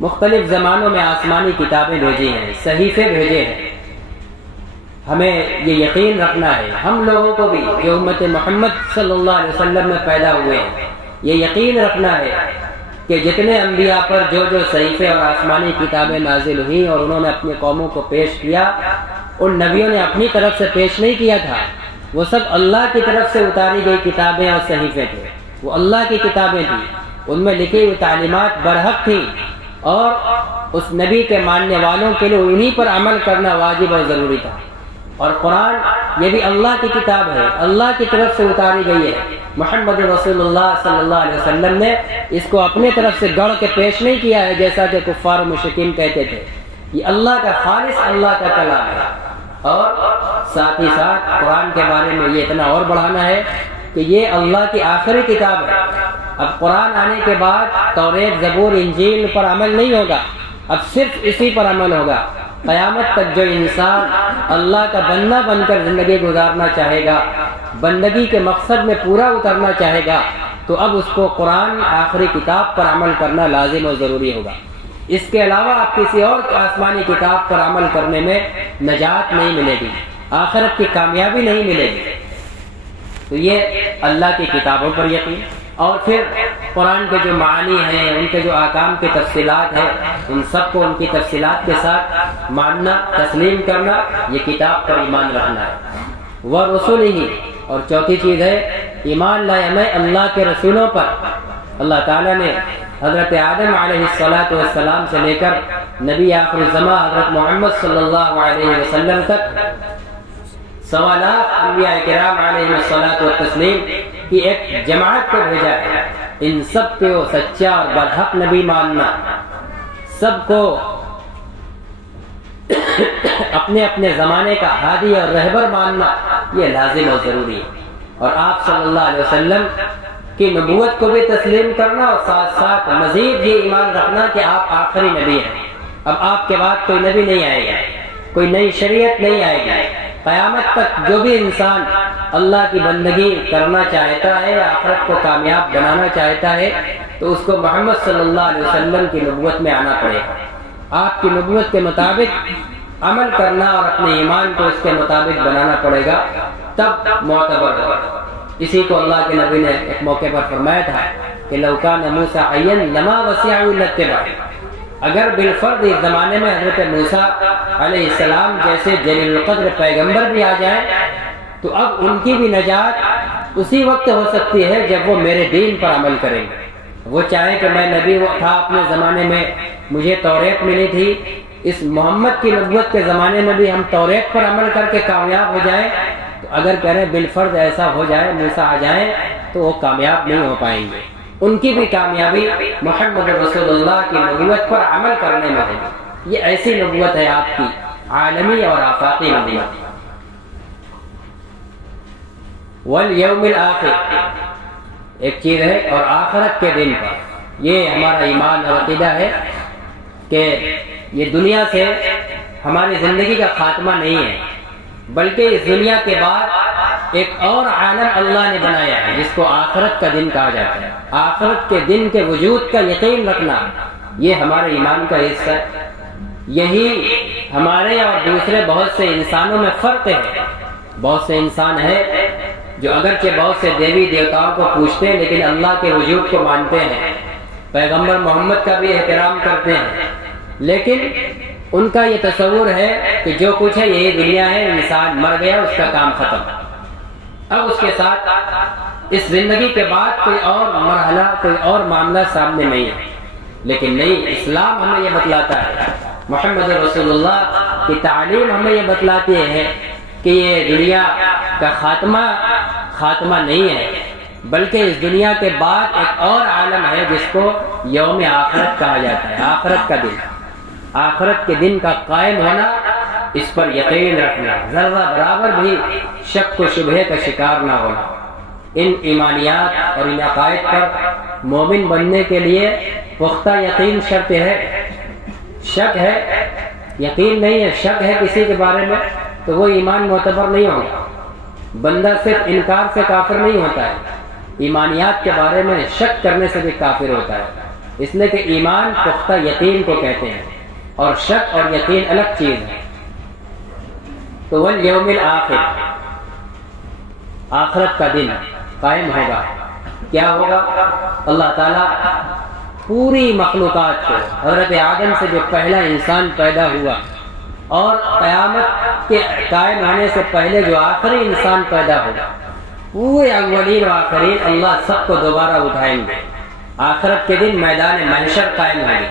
مختلف زمانوں میں آسمانی کتابیں بھیجی ہیں، صحیفے بھیجے ہیں۔ ہمیں یہ یقین رکھنا ہے، ہم لوگوں کو بھی جو امت محمد صلی اللہ علیہ وسلم میں پیدا ہوئے ہیں، یہ یقین رکھنا ہے کہ جتنے انبیاء پر جو جو صحیفے اور آسمانی کتابیں نازل ہوئیں اور انہوں نے اپنی قوموں کو پیش کیا، ان نبیوں نے اپنی طرف سے پیش نہیں کیا تھا، وہ سب اللہ کی طرف سے اتاری گئی کتابیں اور صحیفے تھے، وہ اللہ کی کتابیں تھیں، ان میں لکھی ہوئی تعلیمات برحق تھیں، اور اس نبی کے ماننے والوں کے لیے انہی پر عمل کرنا واجب اور ضروری تھا۔ اور قرآن یہ بھی اللہ کی کتاب ہے، اللہ کی طرف سے اتاری گئی ہے۔ محمد رسول اللہ صلی اللہ علیہ وسلم نے اس کو اپنے طرف سے گڑھ کے پیش نہیں کیا ہے جیسا کہ کفار و مشرکین کہتے تھے، یہ اللہ کا خالص اللہ کا کلام ہے۔ اور ساتھ ہی ساتھ قرآن کے بارے میں یہ اتنا اور بڑھانا ہے کہ یہ اللہ کی آخری کتاب ہے۔ اب قرآن آنے کے بعد توریت، زبور، انجیل پر عمل نہیں ہوگا، اب صرف اسی پر عمل ہوگا۔ قیامت تک جو انسان اللہ کا بندہ بن کر زندگی گزارنا چاہے گا، بندگی کے مقصد میں پورا اترنا چاہے گا، تو اب اس کو قرآن آخری کتاب پر عمل کرنا لازم اور ضروری ہوگا۔ اس کے علاوہ آپ کسی اور آسمانی کتاب پر عمل کرنے میں نجات نہیں ملے گی، آخرت کی کامیابی نہیں ملے گی۔ تو یہ اللہ کی کتابوں پر یقین، اور پھر قرآن کے جو معانی ہیں، ان کے جو احکام کی تفصیلات ہیں، ان سب کو ان کی تفصیلات کے ساتھ ماننا، تسلیم کرنا، یہ کتاب پر ایمان رکھنا ہے۔ وَرُسُلِهِ، اور چوتھی چیز ہے ایمان لائے ہمیں اللہ کے رسولوں پر۔ اللہ تعالیٰ نے حضرت آدم علیہ السلام سے لے کر نبی آخر الزماں حضرت محمد صلی اللہ علیہ وسلم تک سوالات انبیاء کرام علیہ الصلاۃ والتسلیم کی ایک جماعت کو بھیجا ہے۔ ان سب کو سچا اور برحق نبی ماننا، سب کو اپنے اپنے زمانے کا ہادی اور رہبر ماننا، یہ لازم اور ضروری ہے۔ اور آپ صلی اللہ علیہ وسلم کی نبوت کو بھی تسلیم کرنا، اور ساتھ ساتھ مزید یہ ایمان رکھنا کہ آپ آخری نبی ہیں، اب آپ کے بعد کوئی نبی نہیں آئے گا، کوئی نئی شریعت نہیں آئے گی۔ قیامت تک جو بھی انسان اللہ کی بندگی کرنا چاہتا ہے، آخرت کو کامیاب بنانا چاہتا ہے، تو اس کو محمد صلی اللہ علیہ وسلم کی نبوت میں آنا پڑے گا، آپ کی نبوت کے مطابق عمل کرنا اور اپنے ایمان کو اس کے مطابق بنانا پڑے گا، تب معتبر ہوگا۔ اسی کو اللہ کے نبی نے ایک موقع پر فرمایا تھا کہ لو کان موسیٰ حیا لما وسعہ الا اتباع، اگر بالفرض اس زمانے میں حضرت موسیٰ علیہ السلام جیسے جلیل القدر پیغمبر بھی آ جائیں، تو اب ان کی بھی نجات اسی وقت ہو سکتی ہے جب وہ میرے دین پر عمل کریں گے۔ وہ چاہیں کہ میں نبی تھا اپنے زمانے میں، مجھے توریت ملی تھی، اس محمد کی نبوت کے زمانے میں بھی ہم توریت پر عمل کر کے کامیاب ہو جائیں، تو اگر کہہ بالفرض ایسا ہو جائے، موسیٰ آ جائیں، تو وہ کامیاب نہیں ہو پائیں گے۔ ان کی بھی کامیابی محمد رسول اللہ کی نبوت پر عمل کرنے میں ہوگی۔ یہ ایسی نبوت ہے آپ کی، عالمی اور آفاقی نبوت۔ والیوم الآخر ایک چیز ہے، اور آخرت کے دن پر یہ ہمارا ایمان اور عقیدہ ہے کہ یہ دنیا سے ہماری زندگی کا خاتمہ نہیں ہے، بلکہ اس دنیا کے بعد ایک اور عالم اللہ نے بنایا ہے جس کو آخرت کا دن کہا جاتا ہے۔ آخرت کے دن کے وجود کا یقین رکھنا، یہ ہمارے ایمان کا حصہ ہے۔ یہی ہمارے اور دوسرے بہت سے انسانوں میں فرق ہے۔ بہت سے انسان ہیں جو اگرچہ بہت سے دیوی دیوتاؤں کو پوجتے ہیں، لیکن اللہ کے وجود کو مانتے ہیں، پیغمبر محمد کا بھی احترام کرتے ہیں، لیکن ان کا یہ تصور ہے کہ جو کچھ ہے یہی دنیا ہے، انسان مر گیا، اس کا کام ختم، اب اس کے ساتھ اس زندگی کے بعد کوئی اور مرحلہ، کوئی اور معاملہ سامنے نہیں ہے۔ لیکن نہیں، اسلام ہمیں یہ بتلاتا ہے، محمد رسول اللہ کی تعلیم ہمیں یہ بتلاتی ہے کہ یہ دنیا کا خاتمہ نہیں ہے، بلکہ اس دنیا کے بعد ایک اور عالم ہے جس کو یوم آخرت کہا جاتا ہے۔ آخرت کا دن، آخرت کے دن کا قائم ہونا، اس پر یقین رکھنا، ذرہ برابر بھی شک و شبہے کا شکار نہ ہونا۔ ان ایمانیات اور ان عقائد پر مومن بننے کے لیے پختہ یقین شرط ہے۔ شک ہے، یقین نہیں ہے، شک ہے کسی کے بارے میں، تو وہ ایمان معتبر نہیں ہوگا۔ بندہ صرف انکار سے کافر نہیں ہوتا ہے، ایمانیات کے بارے میں شک کرنے سے بھی کافر ہوتا ہے، اس لیے کہ ایمان پختہ یقین کو کہتے ہیں، اور شک اور یقین الگ چیز ہے۔ تو والیوم الآخر، آخرت کا دن قائم ہوگا۔ کیا ہوگا؟ اللہ تعالیٰ پوری مخلوقات کو، حضرت آدم سے جو پہلا انسان پیدا ہوا، اور قیامت کے قائم ہونے سے پہلے جو آخری انسان پیدا ہوگا، پورے اولین و آخرین اللہ سب کو دوبارہ اٹھائیں گے۔ آخرت کے دن میدان محشر قائم ہوگی۔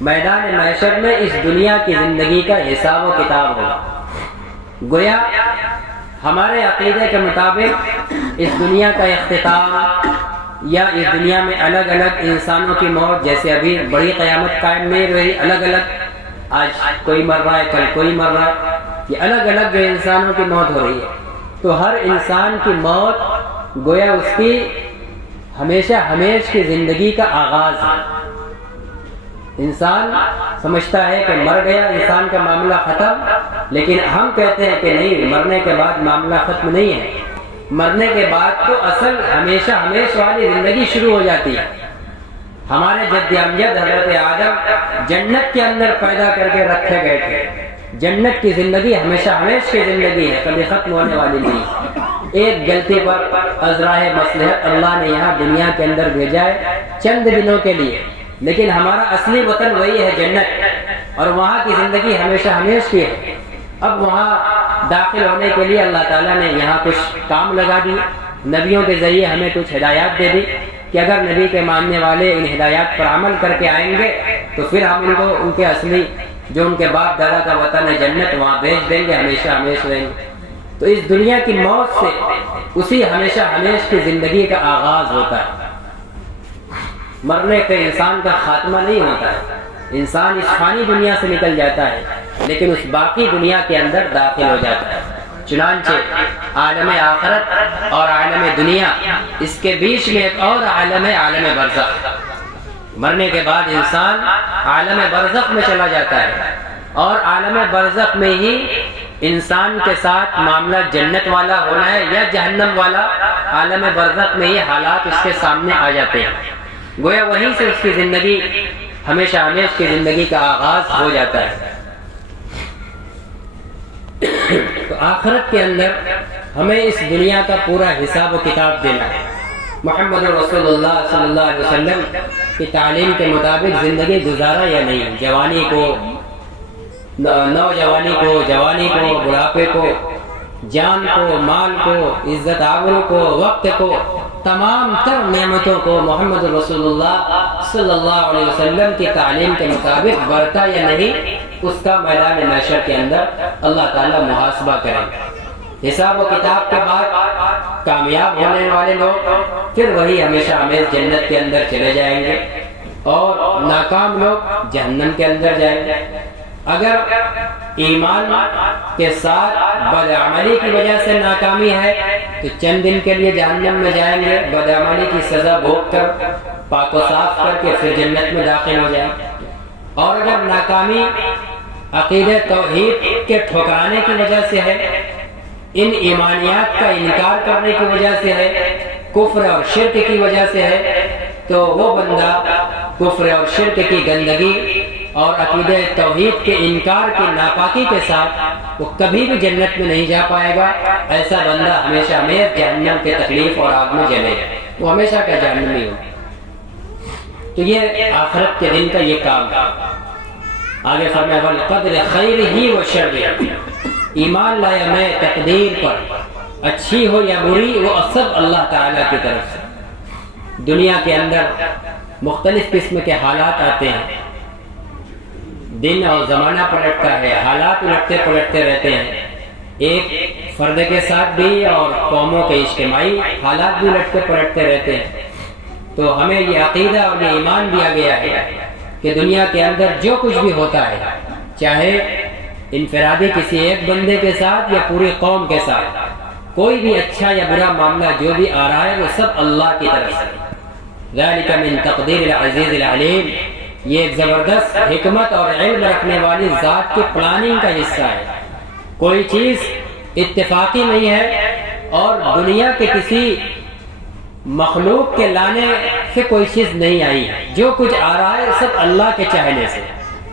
میدان محشر میں اس دنیا کی زندگی کا حساب و کتاب ہوگا۔ گویا ہمارے عقیدے کے مطابق اس دنیا کا اختتام یا اس دنیا میں الگ الگ انسانوں کی موت، جیسے ابھی بڑی قیامت قائم نہیں رہی، الگ الگ آج کوئی مر رہا ہے، کل کوئی مر رہا ہے، یہ الگ الگ جو انسانوں کی موت ہو رہی ہے، تو ہر انسان کی موت گویا اس کی ہمیشہ ہمیش کی زندگی کا آغاز ہے۔ انسان سمجھتا ہے کہ مر گیا، انسان کا معاملہ ختم، لیکن ہم کہتے ہیں کہ نہیں، مرنے کے بعد معاملہ ختم نہیں ہے۔ مرنے کے بعد تو اصل ہمیشہ ہمیش والی زندگی شروع ہو جاتی ہے۔ ہمارے جد امجد حضرت آدم جنت کے اندر پیدا کر کے رکھے گئے تھے۔ جنت کی زندگی ہمیشہ ہمیش کی زندگی ہے، کبھی ختم ہونے والی نہیں۔ ایک غلطی پر عذراء مصلحت اللہ نے یہاں دنیا کے اندر بھیجا ہے چند دنوں کے لیے، لیکن ہمارا اصلی وطن وہی ہے جنت، اور وہاں کی زندگی ہمیشہ ہمیش کی ہے۔ اب وہاں داخل ہونے کے لیے اللہ تعالیٰ نے یہاں کچھ کام لگا دی، نبیوں کے ذریعے ہمیں کچھ ہدایات دے دی کہ اگر نبی کے ماننے والے ان ہدایات پر عمل کر کے آئیں گے تو پھر ہم ان کو ان کے اصلی جو ان کے باپ دادا کا وطن ہے جنت، وہاں بھیج دیں گے، ہمیشہ ہمیش رہیں گے۔ تو اس دنیا کی موت سے اسی ہمیشہ ہمیش کی زندگی کا آغاز ہوتا ہے۔ مرنے پہ انسان کا خاتمہ نہیں ہوتا ہے، انسان اس فانی دنیا سے نکل جاتا ہے لیکن اس باقی دنیا کے اندر داخل ہو جاتا ہے۔ چنانچہ عالم آخرت اور عالم دنیا، اس کے بیچ میں ایک اور عالم ہے، عالم برزخ۔ مرنے کے بعد انسان عالم برزخ میں چلا جاتا ہے، اور عالم برزخ میں ہی انسان کے ساتھ معاملہ جنت والا ہونا ہے یا جہنم والا، عالم برزخ میں ہی حالات اس کے سامنے آ جاتے ہیں۔ گویا وہیں سے اس کی زندگی ہمیشہ ہمیش کی زندگی کا آغاز ہو جاتا ہے۔ تو آخرت کے اندر ہمیں اس دنیا کا پورا حساب و کتاب دینا ہے۔ محمد رسول اللہ صلی اللہ علیہ وسلم کی تعلیم کے مطابق زندگی گزارا یا نہیں، جوانی کو، نوجوانی کو، جوانی کو، بڑھاپے کو، جان کو، مال کو، عزت آبرو کو، وقت کو، تمام تر نعمتوں کو محمد رسول اللہ صلی اللہ علیہ وسلم کی تعلیم کے مطابق برتا یا نہیں، اس کا میدان محشر کے اندر اللہ تعالیٰ محاسبہ کریں گے۔ حساب و کتاب کے بعد کامیاب ہونے والے لوگ پھر وہی ہمیشہ ہمیش جنت کے اندر چلے جائیں گے، اور ناکام لوگ جہنم کے اندر جائیں گے۔ اگر ایمان کے ساتھ بدعملی کی وجہ سے ناکامی ہے تو چند دن کے لیے جہنم میں جائیں گے، بدعملی کی سزا بھوگ کر پاک و صاف کر کے پھر جنت میں داخل ہو جائیں گے۔ اور اگر ناکامی عقیدہ توحید کے ٹھکرانے کی وجہ سے ہے، ان ایمانیات کا انکار کرنے کی وجہ سے ہے، کفر اور شرک کی وجہ سے ہے، تو وہ بندہ کفر اور شرک کی گندگی اور عقیدہ توحید کے انکار کی ناپاکی کے ساتھ وہ کبھی بھی جنت میں نہیں جا پائے گا۔ ایسا بندہ ہمیشہ ہمیش جہنم کے تکلیف اور آگ میں جلے گا، وہ ہمیشہ کا جہنمی ہوگا۔ تو یہ آخرت کے دن کا یہ کام ہے۔ آگے فرمایا والقدر خیرہ و شرہ، ایمان لایا میں تقدیر پر، اچھی ہو یا بری وہ سب اللہ تعالیٰ کی طرف سے۔ دنیا کے اندر مختلف قسم کے حالات آتے ہیں، دن اور زمانہ پلٹتا ہے، حالات الٹتے پلٹتے رہتے ہیں، ایک فرد کے ساتھ بھی اور قوموں کے اجتماعی حالات بھی الٹتے پلٹتے رہتے ہیں۔ تو ہمیں یہ عقیدہ اور یہ ایمان دیا گیا ہے کہ دنیا کے اندر جو کچھ بھی ہوتا ہے، چاہے انفرادی کسی ایک بندے کے ساتھ یا پوری قوم کے ساتھ، کوئی بھی اچھا یا برا معاملہ جو بھی آ رہا ہے وہ سب اللہ کی طرف سے۔ ذالک من تقدیر العزیز العلیم، یہ ایک زبردست حکمت اور علم رکھنے والی ذات کی پلاننگ کا حصہ ہے۔ کوئی چیز اتفاقی نہیں ہے، اور دنیا کے کسی مخلوق کے لانے سے کوئی چیز نہیں آئی ہے۔ جو کچھ آ رہا ہے سب اللہ کے چاہنے سے،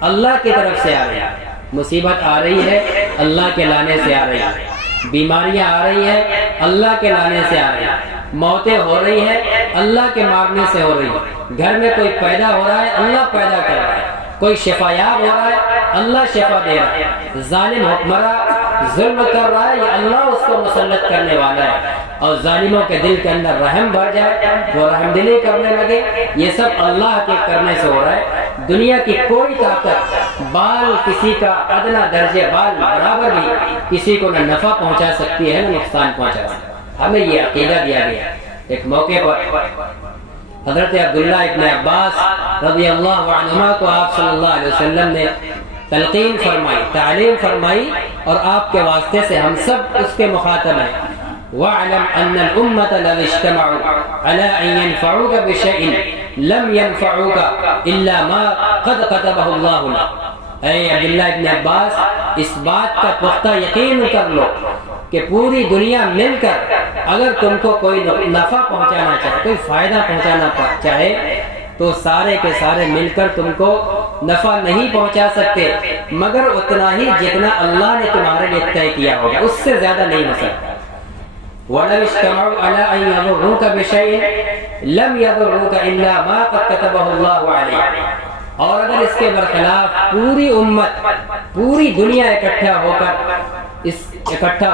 اللہ کی طرف سے آ رہی ہے۔ مصیبت آ رہی ہے اللہ کے لانے سے آ رہی ہے، بیماریاں آ رہی ہے اللہ کے لانے سے آ رہی ہے، موتیں ہو رہی ہے اللہ کے مارنے سے ہو رہی ہے، گھر میں کوئی پیدا ہو رہا ہے اللہ پیدا کر رہا ہے، کوئی شفا یاب ہو رہا ہے اللہ شفا دے رہا ہے، ظالم حکمراں ظلم کر رہا ہے یا اللہ اس کو مسلط کرنے والا ہے، اور ظالموں کے دل کے اندر رحم بڑھ جائے وہ رحم دلی کرنے لگے، یہ سب اللہ کے کرنے سے ہو رہا ہے۔ دنیا کی کوئی طاقت بال کسی کا ادنا درجے بال برابر بھی کسی کو نہ نفع پہنچا سکتی ہے نہ نقصان پہنچا سکتی ہے۔ ہمیں یہ عقیدہ دیا گیا۔ ایک موقع پر حضرت عبداللہ ابن عباس رضی اللہ عنہما کو آپ صلی اللہ علیہ وسلم نے تلقین فرمائی، تعلیم فرمائی، اور آپ کے واسطے سے ہم سب اس کے مخاطب ہیں۔ وَاعْلَمْ أَنَّ الْأُمَّةَ لَوِ اجْتَمَعُوا عَلَىٰ أَن يَنفَعُوكَ بِشَيْءٍ لَمْ يَنفَعُوكَ إِلَّا مَا قَدْ كَتَبَهُ اللَّهُ لَكَ۔ اے عبداللہ ابن عباس، اس بات کا پختہ یقین کر لو کہ پوری دنیا مل کر اگر تم کو کوئی نفع پہنچانا چاہے، کوئی فائدہ پہنچانا چاہے، تو سارے کے سارے مل کر تم کو نفع نہیں پہنچا سکتے مگر اتنا ہی جتنا اللہ نے تمہارے لیے طے کیا ہوگا، اس سے زیادہ نہیں ہو سکتا۔ وَلَوِ اجْتَمَعُوا عَلَىٰ أَن يَضُرُّوكَ بِشَيْءٍ لَمْ يَضُرُّوكَ إِلَّا مَا قَدْ كَتَبَهُ اللَّهُ عَلَيْكَ۔ اور اگر اس کے برخلاف پوری امت، پوری دنیا اکٹھا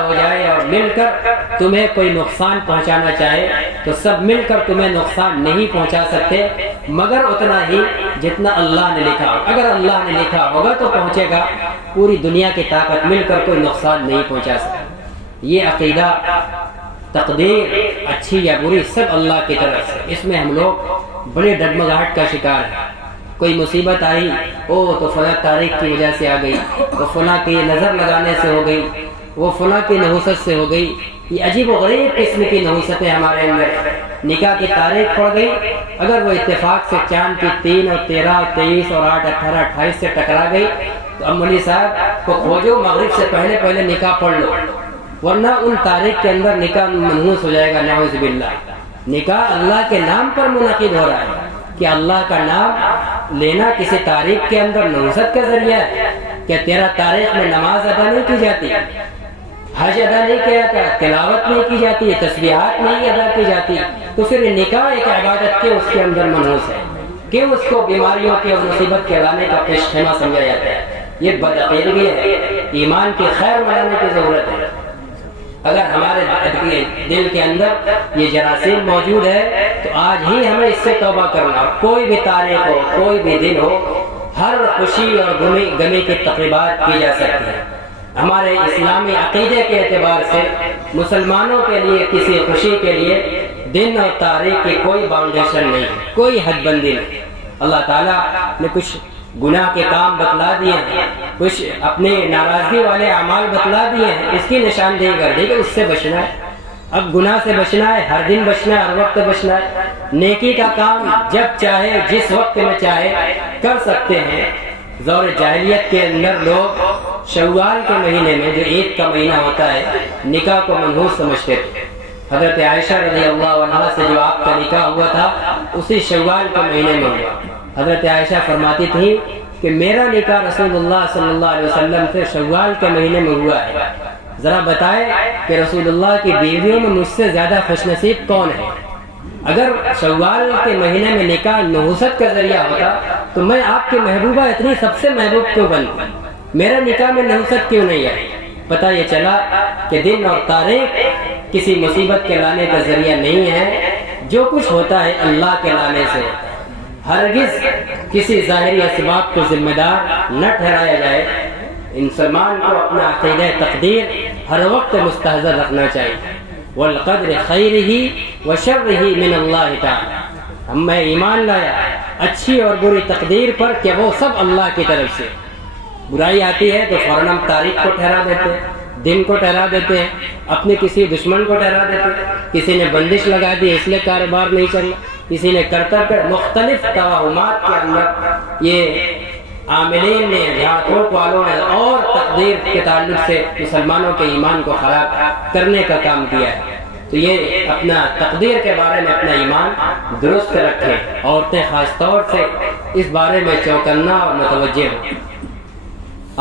ہو جائے اور مل کر تمہیں کوئی نقصان پہنچانا چاہے تو سب مل کر تمہیں نقصان نہیں پہنچا سکتے مگر اتنا ہی جتنا اللہ نے لکھا ہو۔ اگر اللہ نے لکھا ہوگا تو پہنچے گا، پوری دنیا کی طاقت مل کر کوئی نقصان نہیں پہنچا سکتا۔ یہ عقیدہ، تقدیر اچھی یا بری سب اللہ کی طرف سے، اس میں ہم لوگ بڑے ڈگمگاہٹ کا شکار ہیں۔ کوئی مصیبت آئی، تو فلاں تاریخ کی وجہ سے آ گئی، وہ فلاں کی نظر لگانے سے ہو گئی، وہ فلاں کی نحوست سے ہو گئی۔ یہ عجیب و غریب قسم کی نحوستیں ہمارے اندر۔ نکاح کی تاریخ پڑ گئی، اگر وہ اتفاق سے چاند کی 3 اور 13 اور 23 اور 8 18 28 سے ٹکرا گئی تو امولی صاحب کو کھوجو، مغرب سے پہلے نکاح پڑھ لو، ورنہ ان تاریخ کے اندر نکاح منحوس ہو جائے گا، نعوذ باللہ۔ نکاح اللہ کے نام پر منعقد ہو رہا ہے، کہ اللہ کا نام لینا کسی تاریخ کے اندر نحوست کا ذریعہ ہے؟ کیا 13 تاریخ میں نماز ادا نہیں کی جاتی، حج ادا نہیں کیا جاتا، تلاوت نہیں کی جاتی، تسبیحات نہیں ادا کی جاتی؟ تو پھر نکاح ایک عبادت کے اس کے اندر منحوس ہے، کیوں اس کو بیماریوں کے اور مصیبت کے لانے کا پیش خیمہ سمجھا جاتا ہے؟ یہ بدعقیدگی ہے، ایمان کی خیر منانے کی ضرورت ہے۔ اگر ہمارے دل کے اندر یہ جراثیم موجود ہے تو آج ہی ہمیں اس سے توبہ کرنا، کوئی بھی تاریخ ہو، کوئی بھی دن ہو، ہر خوشی اور غمی کی تقریبات کی جا سکتی ہیں۔ ہمارے اسلامی عقیدے کے اعتبار سے مسلمانوں کے لیے کسی خوشی کے لیے دن اور تاریخ کی کوئی باؤنڈیشن نہیں ہے، کوئی حد بندی نہیں۔ اللہ تعالیٰ نے کچھ گناہ کے کام بتلا دیے ہیں، کچھ اپنے ناراضگی والے اعمال بتلا دیے ہیں، اس کی نشاندہی کر دی کہ اس سے بچنا ہے۔ اب گناہ سے بچنا ہے، ہر دن بچنا ہے، ہر وقت بچنا ہے۔ نیکی کا کام جب چاہے جس وقت میں چاہے کر سکتے ہیں۔ دور جاہلیت کے اندر لوگ شوال کے مہینے میں، جو عید کا مہینہ ہوتا ہے، نکاح کو منحوس سمجھتے تھے۔ حضرت عائشہ رضی اللہ عنہا سے جو آپ کا نکاح ہوا تھا اسی شوال کے مہینے میں ہوا۔ حضرت عائشہ فرماتی تھی کہ میرا نکاح رسول اللہ صلی اللہ علیہ وسلم سے شوال کے مہینے میں ہوا ہے، ذرا بتائیں کہ رسول اللہ کی بیویوں میں مجھ سے زیادہ خوش نصیب کون ہے؟ اگر شوال کے مہینے میں نکاح نحوست کا ذریعہ ہوتا تو میں آپ کی محبوبہ اتنی سب سے محبوب کیوں بن گئی؟ میرا نکاح میں نحوست کیوں نہیں ہے؟ پتہ یہ چلا کہ دن اور تاریخ کسی مصیبت کے لانے کا ذریعہ نہیں ہے، جو کچھ ہوتا ہے اللہ کے لانے سے ہوتا ہے۔ ہرگز کسی ظاہری اسباب کو ذمہ دار نہ ٹھہرایا جائے۔ انسان کو اپنا عقیدہ تقدیر ہر وقت مستحضر رکھنا چاہیے۔ والقدر خیرہ وشرہ من اللہ تعالی، میں ایمان لایا اچھی اور بری تقدیر پر کہ وہ سب اللہ کی طرف سے۔ برائی آتی ہے تو فوراً ہم تاریخ کو ٹھہرا دیتے ہیں، دن کو ٹھہرا دیتے ہیں، اپنے کسی دشمن کو ٹھہرا دیتے ہیں، کسی نے بندش لگا دی اس لیے کاروبار نہیں چل رہا، کسی نے کرتا کر مختلف توہمات کے اندر یہ عاملین نے، جھاڑ والوں نے اور تقدیر کے تعلق سے مسلمانوں کے ایمان کو خراب کرنے کا کام کیا ہے۔ تو یہ اپنا تقدیر کے بارے میں اپنا ایمان درست رکھیں، عورتیں خاص طور سے اس بارے میں چوکنا اور متوجہ ہوں۔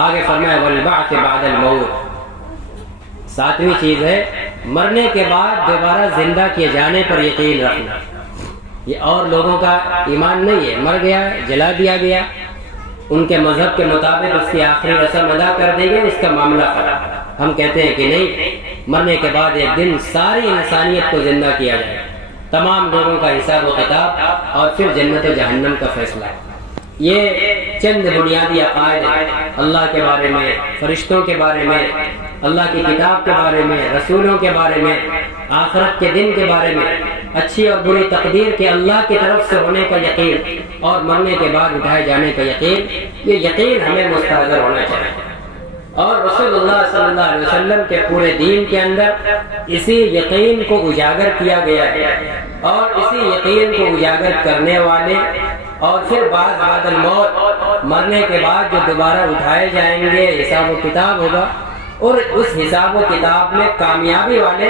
آگے فرمایا والبعث بعد الموت، 7ویں چیز ہے مرنے کے بعد دوبارہ زندہ کیے جانے پر یقین رکھنا۔ یہ اور لوگوں کا ایمان نہیں ہے، مر گیا جلا دیا گیا ان کے مذہب کے مطابق اس کی آخری رسم ادا کر دیں گے، اس کا معاملہ خراب۔ ہم کہتے ہیں کہ نہیں، مرنے کے بعد ایک دن ساری انسانیت کو زندہ کیا جائے، تمام لوگوں کا حساب و کتاب، اور پھر جنت و جہنم کا فیصلہ۔ یہ چند بنیادی عقائد ہیں اللہ کے بارے میں، فرشتوں کے بارے میں، اللہ کی کتاب کے بارے میں، رسولوں کے بارے میں، آخرت کے دن کے بارے میں، اچھی اور بری تقدیر کے اللہ کی طرف سے ہونے کا یقین، اور مرنے کے بعد اٹھائے جانے کا یقین۔ یہ یقین ہمیں مستحضر ہونا چاہیے، اور رسول اللہ صلی اللہ علیہ وسلم کے پورے دین کے اندر اسی یقین کو اجاگر کیا گیا ہے، اور اسی یقین کو اجاگر کرنے والے، اور پھر بعد الموت، مرنے کے بعد جو دوبارہ اٹھائے جائیں گے، حساب و کتاب ہوگا، اور اس حساب و کتاب میں کامیابی والے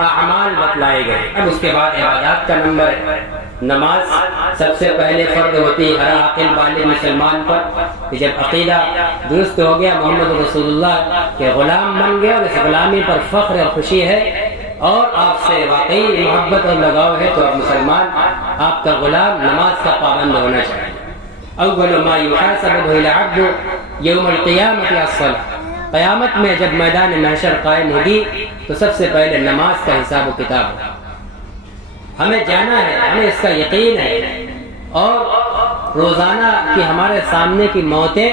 اعمال بتلائے گئے۔ اب اس کے بعد عبادات کا نمبر ہے۔ نماز سب سے پہلے فرض ہوتی ہے ہر عاقل بالغ مسلمان پر، کہ جب عقیدہ درست ہو گیا، محمد رسول اللہ کے غلام بن گیا، اور اس غلامی پر فخر اور خوشی ہے، اور آپ سے واقعی محبت اور لگاؤ ہے، تو آپ مسلمان، آپ کا غلام نماز کا پابند ہونا چاہیے۔ اول ما یحاسب به العبد یوم القیامۃ الصلاۃ، قیامت میں جب میدان محشر قائم ہوگی تو سب سے پہلے نماز کا حساب و کتاب ہوگا۔ ہمیں جانا ہے، ہمیں اس کا یقین ہے، اور روزانہ کی ہمارے سامنے کی موتیں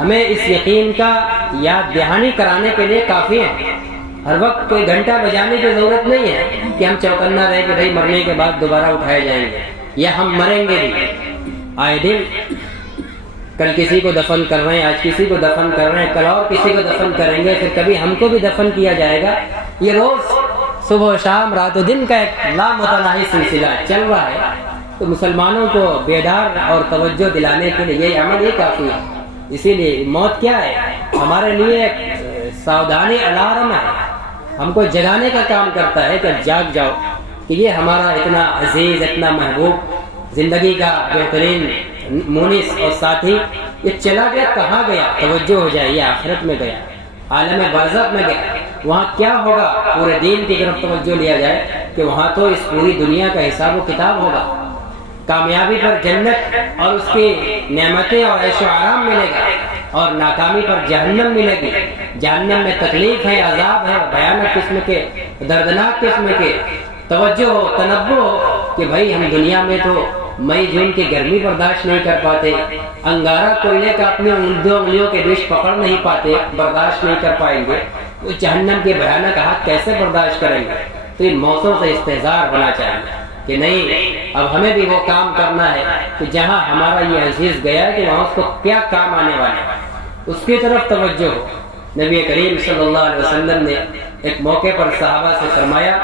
ہمیں اس یقین کا یاد دہانی کرانے کے لیے کافی ہیں۔ ہر وقت کوئی گھنٹہ بجانے کی ضرورت نہیں ہے کہ ہم چوکنا رہے کہ بھائی مرنے کے بعد دوبارہ اٹھائے جائیں گے، یا ہم مریں گے بھی۔ آئے دن کل کسی کو دفن کر رہے ہیں، آج کسی کو دفن کر رہے ہیں، کل اور کسی کو دفن کریں گے، پھر کبھی ہم کو بھی دفن کیا جائے گا۔ یہ روز صبح و شام، رات و دن کا ایک لامتناہی سلسلہ چل رہا ہے۔ تو مسلمانوں کو بیدار اور توجہ دلانے کے لیے یہ عمل ہی کافی ہے۔ اسی لیے موت کیا ہے؟ ہمارے لیے ایک ساودھانی الارم ہے، ہم کو جگانے کا کام کرتا ہے کہ جاگ جاؤ، کہ یہ ہمارا اتنا عزیز، اتنا محبوب، زندگی کا بہترین مونس اور ساتھی، یہ چلا گیا، کہاں گیا؟ توجہ ہو جائے، یہ آخرت میں گیا، عالم برزخ میں گیا، وہاں کیا ہوگا؟ پورے دین کی طرف توجہ لیا جائے کہ وہاں تو اس پوری دنیا کا حساب و کتاب ہوگا۔ کامیابی پر جنت اور اس کی نعمتیں اور عیش و آرام ملے گا، اور ناکامی پر جہنم ملے گی۔ جہنم میں تکلیف ہے، عذاب ہے، بھیانک قسم کے، دردناک قسم کے۔ توجہ ہو، تنبہ ہو کہ بھائی ہم دنیا میں تو مئی جون کی گرمی برداشت نہیں کر پاتے، انگارہ کوئلے کا اپنی دو انگلیوں کے بیچ پکڑ نہیں پاتے، برداشت نہیں کر پائیں گے، وہ جہنم کے بھیانک ہاتھ کیسے برداشت کریں گے؟ تو ان موتوں سے استحضار ہونا چاہیے کہ نہیں، اب ہمیں بھی وہ کام کرنا ہے کہ جہاں ہمارا یہ عزیز گیا کہ وہاں اس کو کیا کام آنے والے ہیں، اس کی طرف توجہ ہو۔ نبی کریم صلی اللہ علیہ وسلم نے ایک موقع پر صحابہ سے فرمایا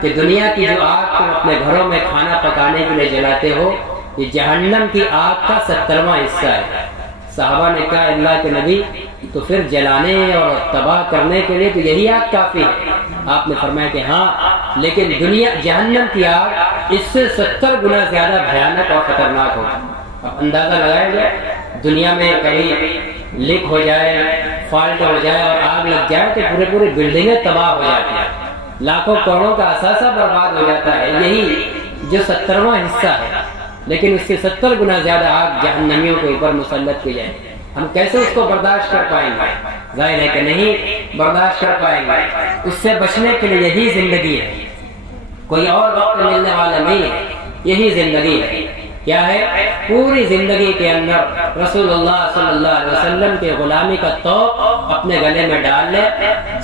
کہ دنیا کی جو آگ تم اپنے گھروں میں کھانا پکانے کے لیے جلاتے ہو، یہ جہنم کی آگ کا 70واں حصہ ہے۔ صحابہ نے کہا اللہ کے نبی، تو پھر جلانے اور تباہ کرنے کے لیے تو یہی آگ کافی ہے۔ آپ نے فرمایا کہ ہاں، لیکن دنیا جہنم کی آگ اس سے 70 گنا زیادہ بھیانک اور خطرناک ہوگا۔ اب اندازہ لگایا جائے، دنیا میں کہیں لیک ہو جائے، فالٹ ہو جائے اور آگ لگ جائے تو پوری بلڈنگیں تباہ ہو جاتی ہیں، لاکھوں کروڑوں کا اثاثہ برباد ہو جاتا ہے، یہی جو 70واں حصہ ہے۔ لیکن اس سے 70 گنا زیادہ آگ جہنمیوں کے اوپر مسلط کی جائے، ہم کیسے اس کو برداشت کر پائیں گے؟ ظاہر ہے کہ نہیں برداشت کر پائیں گے۔ اس سے بچنے کے لیے یہی زندگی ہے، کوئی اور وقت ملنے والا نہیں ہے، یہی زندگی ہے۔ کیا ہے؟ پوری زندگی کے اندر رسول اللہ صلی اللہ علیہ وسلم کے غلامی کا توق اپنے گلے میں ڈال لے،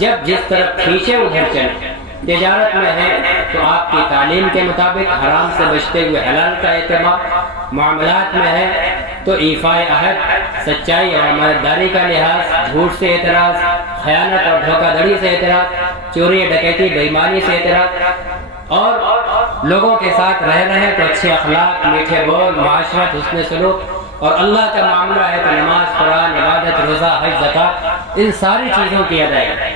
جب جس طرف کھینچے ادھر چلے۔ تجارت میں ہے تو آپ کی تعلیم کے مطابق حرام سے بچتے ہوئے حلال کا اہتمام، معاملات میں ہے تو ایفائے عہد، سچائی اور امانتداری کا لحاظ، جھوٹ سے اعتراض، خیانت اور دھوکہ دھڑی سے اعتراض، چوری ڈکیتی بے ایمانی سے اعتراض، اور لوگوں کے ساتھ رہ رہے تو اچھے اخلاق، میٹھے بول، معاشرت، حسن سلوک، اور اللہ کا معاملہ ہے تو نماز، قرآن، عبادت، روزہ، حج، زکوٰۃ، ان ساری چیزوں کی ادائیگی۔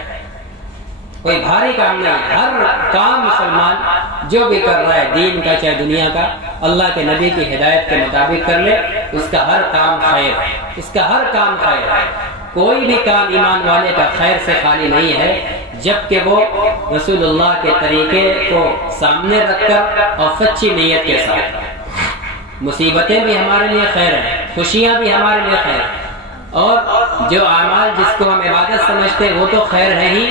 کوئی بھاری کام نہیں، ہر کام مسلمان جو بھی کر رہا ہے دین کا چاہے دنیا کا، اللہ کے نبی کی ہدایت کے مطابق کر لے، اس کا ہر کام خیر ہے، اس کا ہر کام خیر ہے۔ کوئی بھی کام ایمان والے کا خیر سے خالی نہیں ہے جبکہ وہ رسول اللہ کے طریقے کو سامنے رکھ کر اور سچی نیت کے ساتھ۔ مصیبتیں بھی ہمارے لیے خیر ہیں، خوشیاں بھی ہمارے لیے خیر ہیں، اور جو اعمال جس کو ہم عبادت سمجھتے ہیں وہ تو خیر ہے ہی،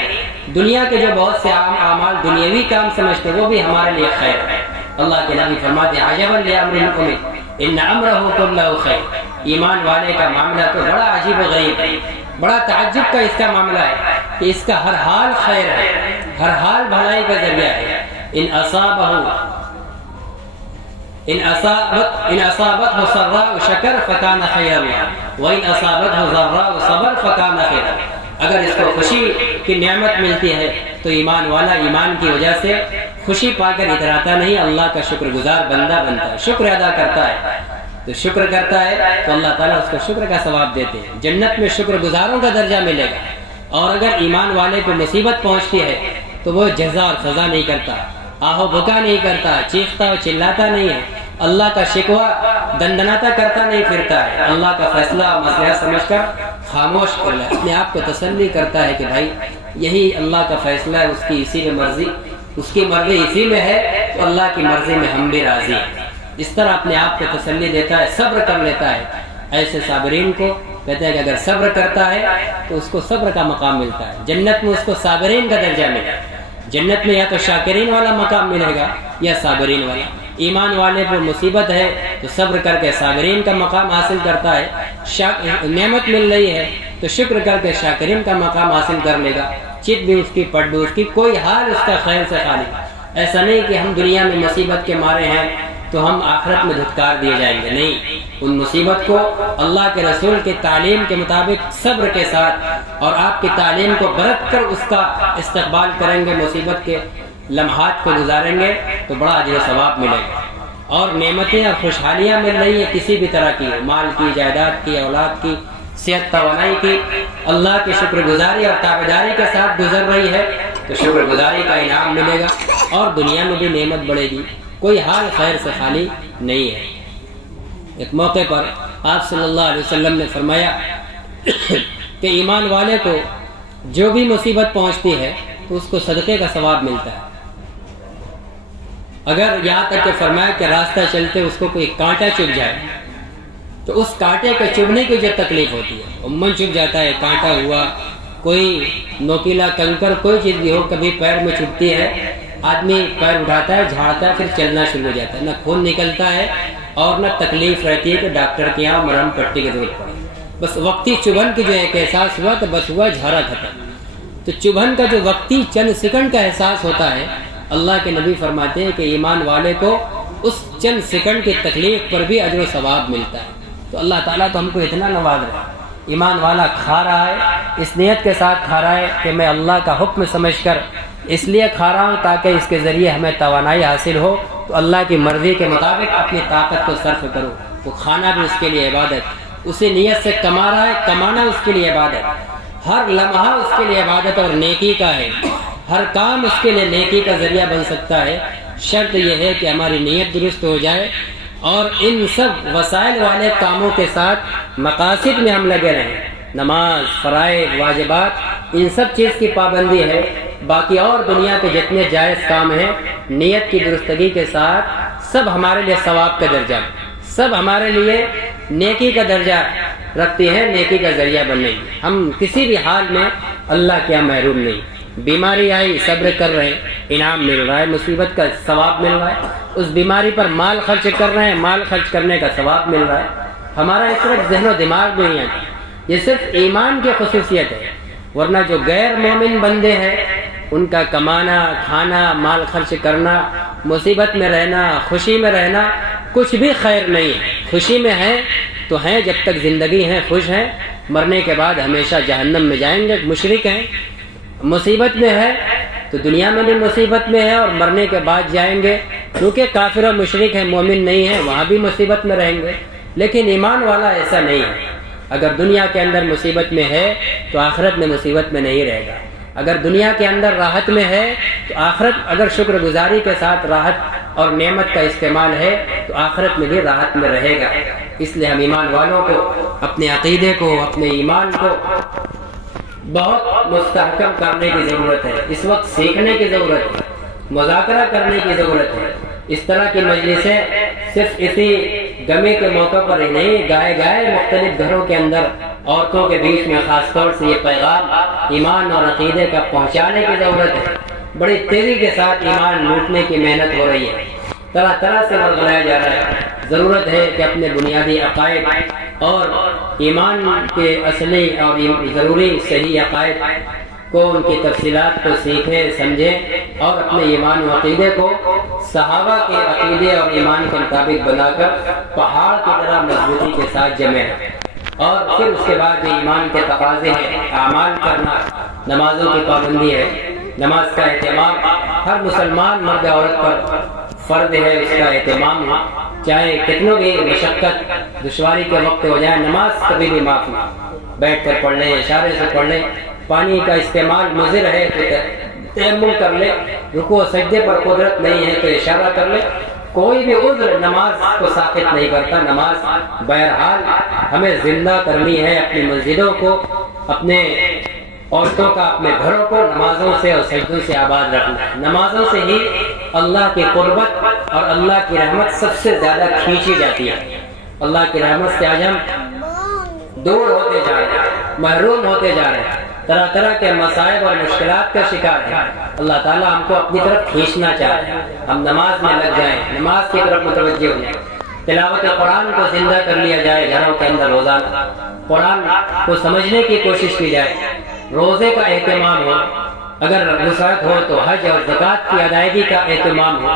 دنیا کے جو بہت سے عام اعمال دنیاوی کام سمجھتے ہیں وہ بھی ہمارے لیے خیر ہے۔ اللہ کے نبی فرماتے ہیں عجبا لامر المؤمن ان امرہ کلہ خیر، ایمان والے کا معاملہ تو بڑا عجیب و غریب ہے، بڑا تعجب کا اس کا معاملہ ہے کہ اس کا ہر حال خیر ہے، ہر حال بھلائی کا ذریعہ ہے۔ ان اصابته سراء شکر فکان خیرا وان اصابته ضراء صبر فکان خیرا، اگر اس کو خوشی کی نعمت ملتی ہے تو ایمان والا ایمان کی وجہ سے خوشی پا کر اتراتا نہیں، اللہ کا شکر گزار بندہ بنتا ہے، شکر ادا کرتا ہے، تو شکر کرتا ہے تو اللہ تعالیٰ اس کو شکر کا ثواب دیتے ہیں، جنت میں شکر گزاروں کا درجہ ملے گا۔ اور اگر ایمان والے کو مصیبت پہنچتی ہے تو وہ جزا اور سزا نہیں کرتا، آہو بکا نہیں کرتا، چیختا اور چلاتا نہیں ہے، اللہ کا شکوہ دندناتا کرتا نہیں پھرتا ہے، اللہ کا فیصلہ مسئلہ سمجھ کر خاموش کر لے، اپنے آپ کو تسلی کرتا ہے کہ بھائی یہی اللہ کا فیصلہ ہے، اس کی اسی میں مرضی، اس کی مرضی اسی میں ہے تو اللہ کی مرضی میں ہم بھی راضی ہیں، اس طرح اپنے آپ کو تسلی دیتا ہے، صبر کر لیتا ہے۔ ایسے صابرین کو کہتے ہیں کہ اگر صبر کرتا ہے تو اس کو صبر کا مقام ملتا ہے، جنت میں اس کو صابرین کا درجہ ملے گا، جنت میں یا تو شاکرین والا مقام ملے گا یا صابرین والا۔ ایمان والے پر مصیبت ہے تو صبر کر کے صابرین کا مقام حاصل کرتا ہے، نعمت مل رہی ہے تو شکر کر کے شاکرین کا مقام حاصل کر لے گا، چت بھی اس کی پٹ بھی اس کی، کوئی حال اس کا خیر سے خالی۔ ایسا نہیں کہ ہم دنیا میں مصیبت کے مارے ہیں تو ہم آخرت میں دھتکار دیے جائیں گے، نہیں، ان مصیبت کو اللہ کے رسول کی تعلیم کے مطابق صبر کے ساتھ اور آپ کی تعلیم کو برت کر اس کا استقبال کریں گے، مصیبت کے لمحات کو گزاریں گے تو بڑا اجر و ثواب ملے گا۔ اور نعمتیں اور خوشحالیاں مل رہی ہیں کسی بھی طرح کی، مال کی، جائیداد کی، اولاد کی، صحت توانائی کی، اللہ کی شکر گزاری اور تابعداری کے ساتھ گزر رہی ہے تو شکر گزاری کا انعام ملے گا اور دنیا میں بھی نعمت بڑھے گی، کوئی حال خیر سے خالی نہیں ہے۔ ایک موقع پر آپ صلی اللہ علیہ وسلم نے فرمایا کہ ایمان والے کو جو بھی مصیبت پہنچتی ہے تو اس کو صدقے کا ثواب ملتا ہے، اگر یہاں تک کہ فرمایا کہ راستہ چلتے اس کو کوئی کانٹا چبھ جائے تو اس کانٹے کے چبھنے کی جو تکلیف ہوتی ہے، عموماً چبھ جاتا ہے، کانٹا ہوا، کوئی نوکیلا کنکر، کوئی چیز بھی ہو، کبھی پیر میں چبھتی ہے، آدمی پیر اٹھاتا ہے، جھاڑتا ہے، پھر چلنا شروع ہو جاتا ہے، نہ خون نکلتا ہے اور نہ تکلیف رہتی ہے کہ ڈاکٹر کے یہاں مرہم پٹی کی ضرورت پڑے، بس وقتی چبھن کی جو ایک احساس ہوا تو بس ہوا، جھارا ختم۔ تو چبھن کا جو وقتی چند سیکنڈ کا احساس ہوتا ہے، اللہ کے نبی فرماتے ہیں کہ ایمان والے کو اس چند سیکنڈ کی تکلیف پر بھی اجر و ثواب ملتا ہے۔ تو اللہ تعالیٰ تو ہم کو اتنا نواز رہا ہے، ایمان والا کھا رہا ہے، اس نیت کے ساتھ کھا رہا ہے کہ میں اللہ کا حکم سمجھ کر اس لیے کھا رہا ہوں تاکہ اس کے ذریعے ہمیں توانائی حاصل ہو، تو اللہ کی مرضی کے مطابق اپنی طاقت کو صرف کرو، وہ کھانا بھی اس کے لیے عبادت، اسی نیت سے کما رہا ہے، کمانا اس کے لیے عبادت، ہر لمحہ اس کے لیے عبادت اور نیکی کا ہے، ہر کام اس کے لیے نیکی کا ذریعہ بن سکتا ہے، شرط یہ ہے کہ ہماری نیت درست ہو جائے اور ان سب وسائل والے کاموں کے ساتھ مقاصد میں ہم لگے رہیں، نماز، فرائض، واجبات، ان سب چیز کی پابندی ہے، باقی اور دنیا کے جتنے جائز کام ہیں نیت کی درستگی کے ساتھ سب ہمارے لیے ثواب کا درجہ، سب ہمارے لیے نیکی کا درجہ رکھتی ہے، نیکی کا ذریعہ بننے کی، ہم کسی بھی حال میں اللہ کے یہاں محروم نہیں۔ بیماری آئی، صبر کر رہے، انعام مل رہا ہے، مصیبت کا ثواب مل رہا ہے، اس بیماری پر مال خرچ کر رہے ہیں، مال خرچ کرنے کا ثواب مل رہا ہے، ہمارا اس وقت ذہن و دماغ میں نہیں ہے، یہ صرف ایمان کی خصوصیت ہے، ورنہ جو غیر مومن بندے ہیں ان کا کمانا، کھانا، مال خرچ کرنا، مصیبت میں رہنا، خوشی میں رہنا کچھ بھی خیر نہیں ہے، خوشی میں ہیں تو ہیں، جب تک زندگی ہیں خوش ہیں، مرنے کے بعد ہمیشہ جہنم میں جائیں گے، مشرک ہیں، مصیبت میں ہے تو دنیا میں بھی مصیبت میں ہے اور مرنے کے بعد جائیں گے، کیونکہ کافر و مشرک ہیں، مومن نہیں ہیں، وہاں بھی مصیبت میں رہیں گے، لیکن ایمان والا ایسا نہیں ہے، اگر دنیا کے اندر مصیبت میں ہے تو آخرت میں مصیبت میں نہیں رہے گا، اگر دنیا کے اندر راحت میں ہے تو آخرت، اگر شکر گزاری کے ساتھ راحت اور نعمت کا استعمال ہے تو آخرت میں بھی راحت میں رہے گا۔ اس لیے ہم ایمان والوں کو اپنے عقیدے کو، اپنے ایمان کو بہت مستحکم کرنے کی ضرورت ہے، اس وقت سیکھنے کی ضرورت ہے، مذاکرہ کرنے کی ضرورت ہے، اس طرح کی مجلسیں صرف اسی گمے کے موقع پر ہی نہیں، گائے گائے مختلف گھروں کے اندر عورتوں کے بیچ میں خاص طور سے یہ پیغام ایمان اور عقیدے کا پہنچانے کی ضرورت ہے۔ بڑی تیزی کے ساتھ ایمان لوٹنے کی محنت ہو رہی ہے، طرح طرح سے ورگلایا جا رہا ہے۔ ضرورت ہے کہ اپنے بنیادی عقائد اور ایمان کے اصلی اور ضروری صحیح عقائد کو، ان کی تفصیلات کو سیکھیں، سمجھیں اور اپنے ایمان و عقیدے کو صحابہ کے عقیدے اور ایمان کے مطابق بنا کر پہاڑ کی طرح مضبوطی کے ساتھ جمیں، اور پھر اس کے بعد جو ایمان کے تقاضے ہیں، اعمال کرنا، نمازوں کی پابندی ہے، نماز کا اہتمام ہر مسلمان مرد عورت پر فرض ہے، اس کا اہتمام چاہے کتنوں بھی مشقت دشواری کے وقت ہو جائے، نماز کبھی بھی معاف نہ، بیٹھ کر پڑھ لیں، اشارے سے پڑھ لیں، پانی کا استعمال مضر ہے تو تیمم کر لے، رکوع سجدے پر قدرت نہیں ہے تو اشارہ کر لے، کوئی بھی عذر نماز کو ساقط نہیں کرتا۔ نماز بہرحال ہمیں زندہ کرنی ہے، اپنی مسجدوں کو، اپنے عورتوں کا، اپنے گھروں کو نمازوں سے اور سجدوں سے آباد رکھنا ہے۔ نمازوں سے ہی اللہ کی قربت اور اللہ کی رحمت سب سے زیادہ کھینچی جاتی ہے۔ اللہ کی رحمت سے آج ہم دور ہوتے جا رہے ہیں، محروم ہوتے جا رہے ہیں، طرح طرح کے مصائب اور مشکلات کا شکار ہیں۔ اللہ تعالیٰ ہم کو اپنی طرف کھینچنا چاہتے ہیں، ہم نماز میں لگ جائیں، نماز کی طرف متوجہ ہو جائیں، تلاوت قرآن کو زندہ کر لیا جائے گھروں کے اندر، روزانہ قرآن کو سمجھنے کی کوشش کی جائے، روزے کا اہتمام ہو، اگر وسعت ہو تو حج اور زکوٰۃ کی ادائیگی کا اہتمام ہو،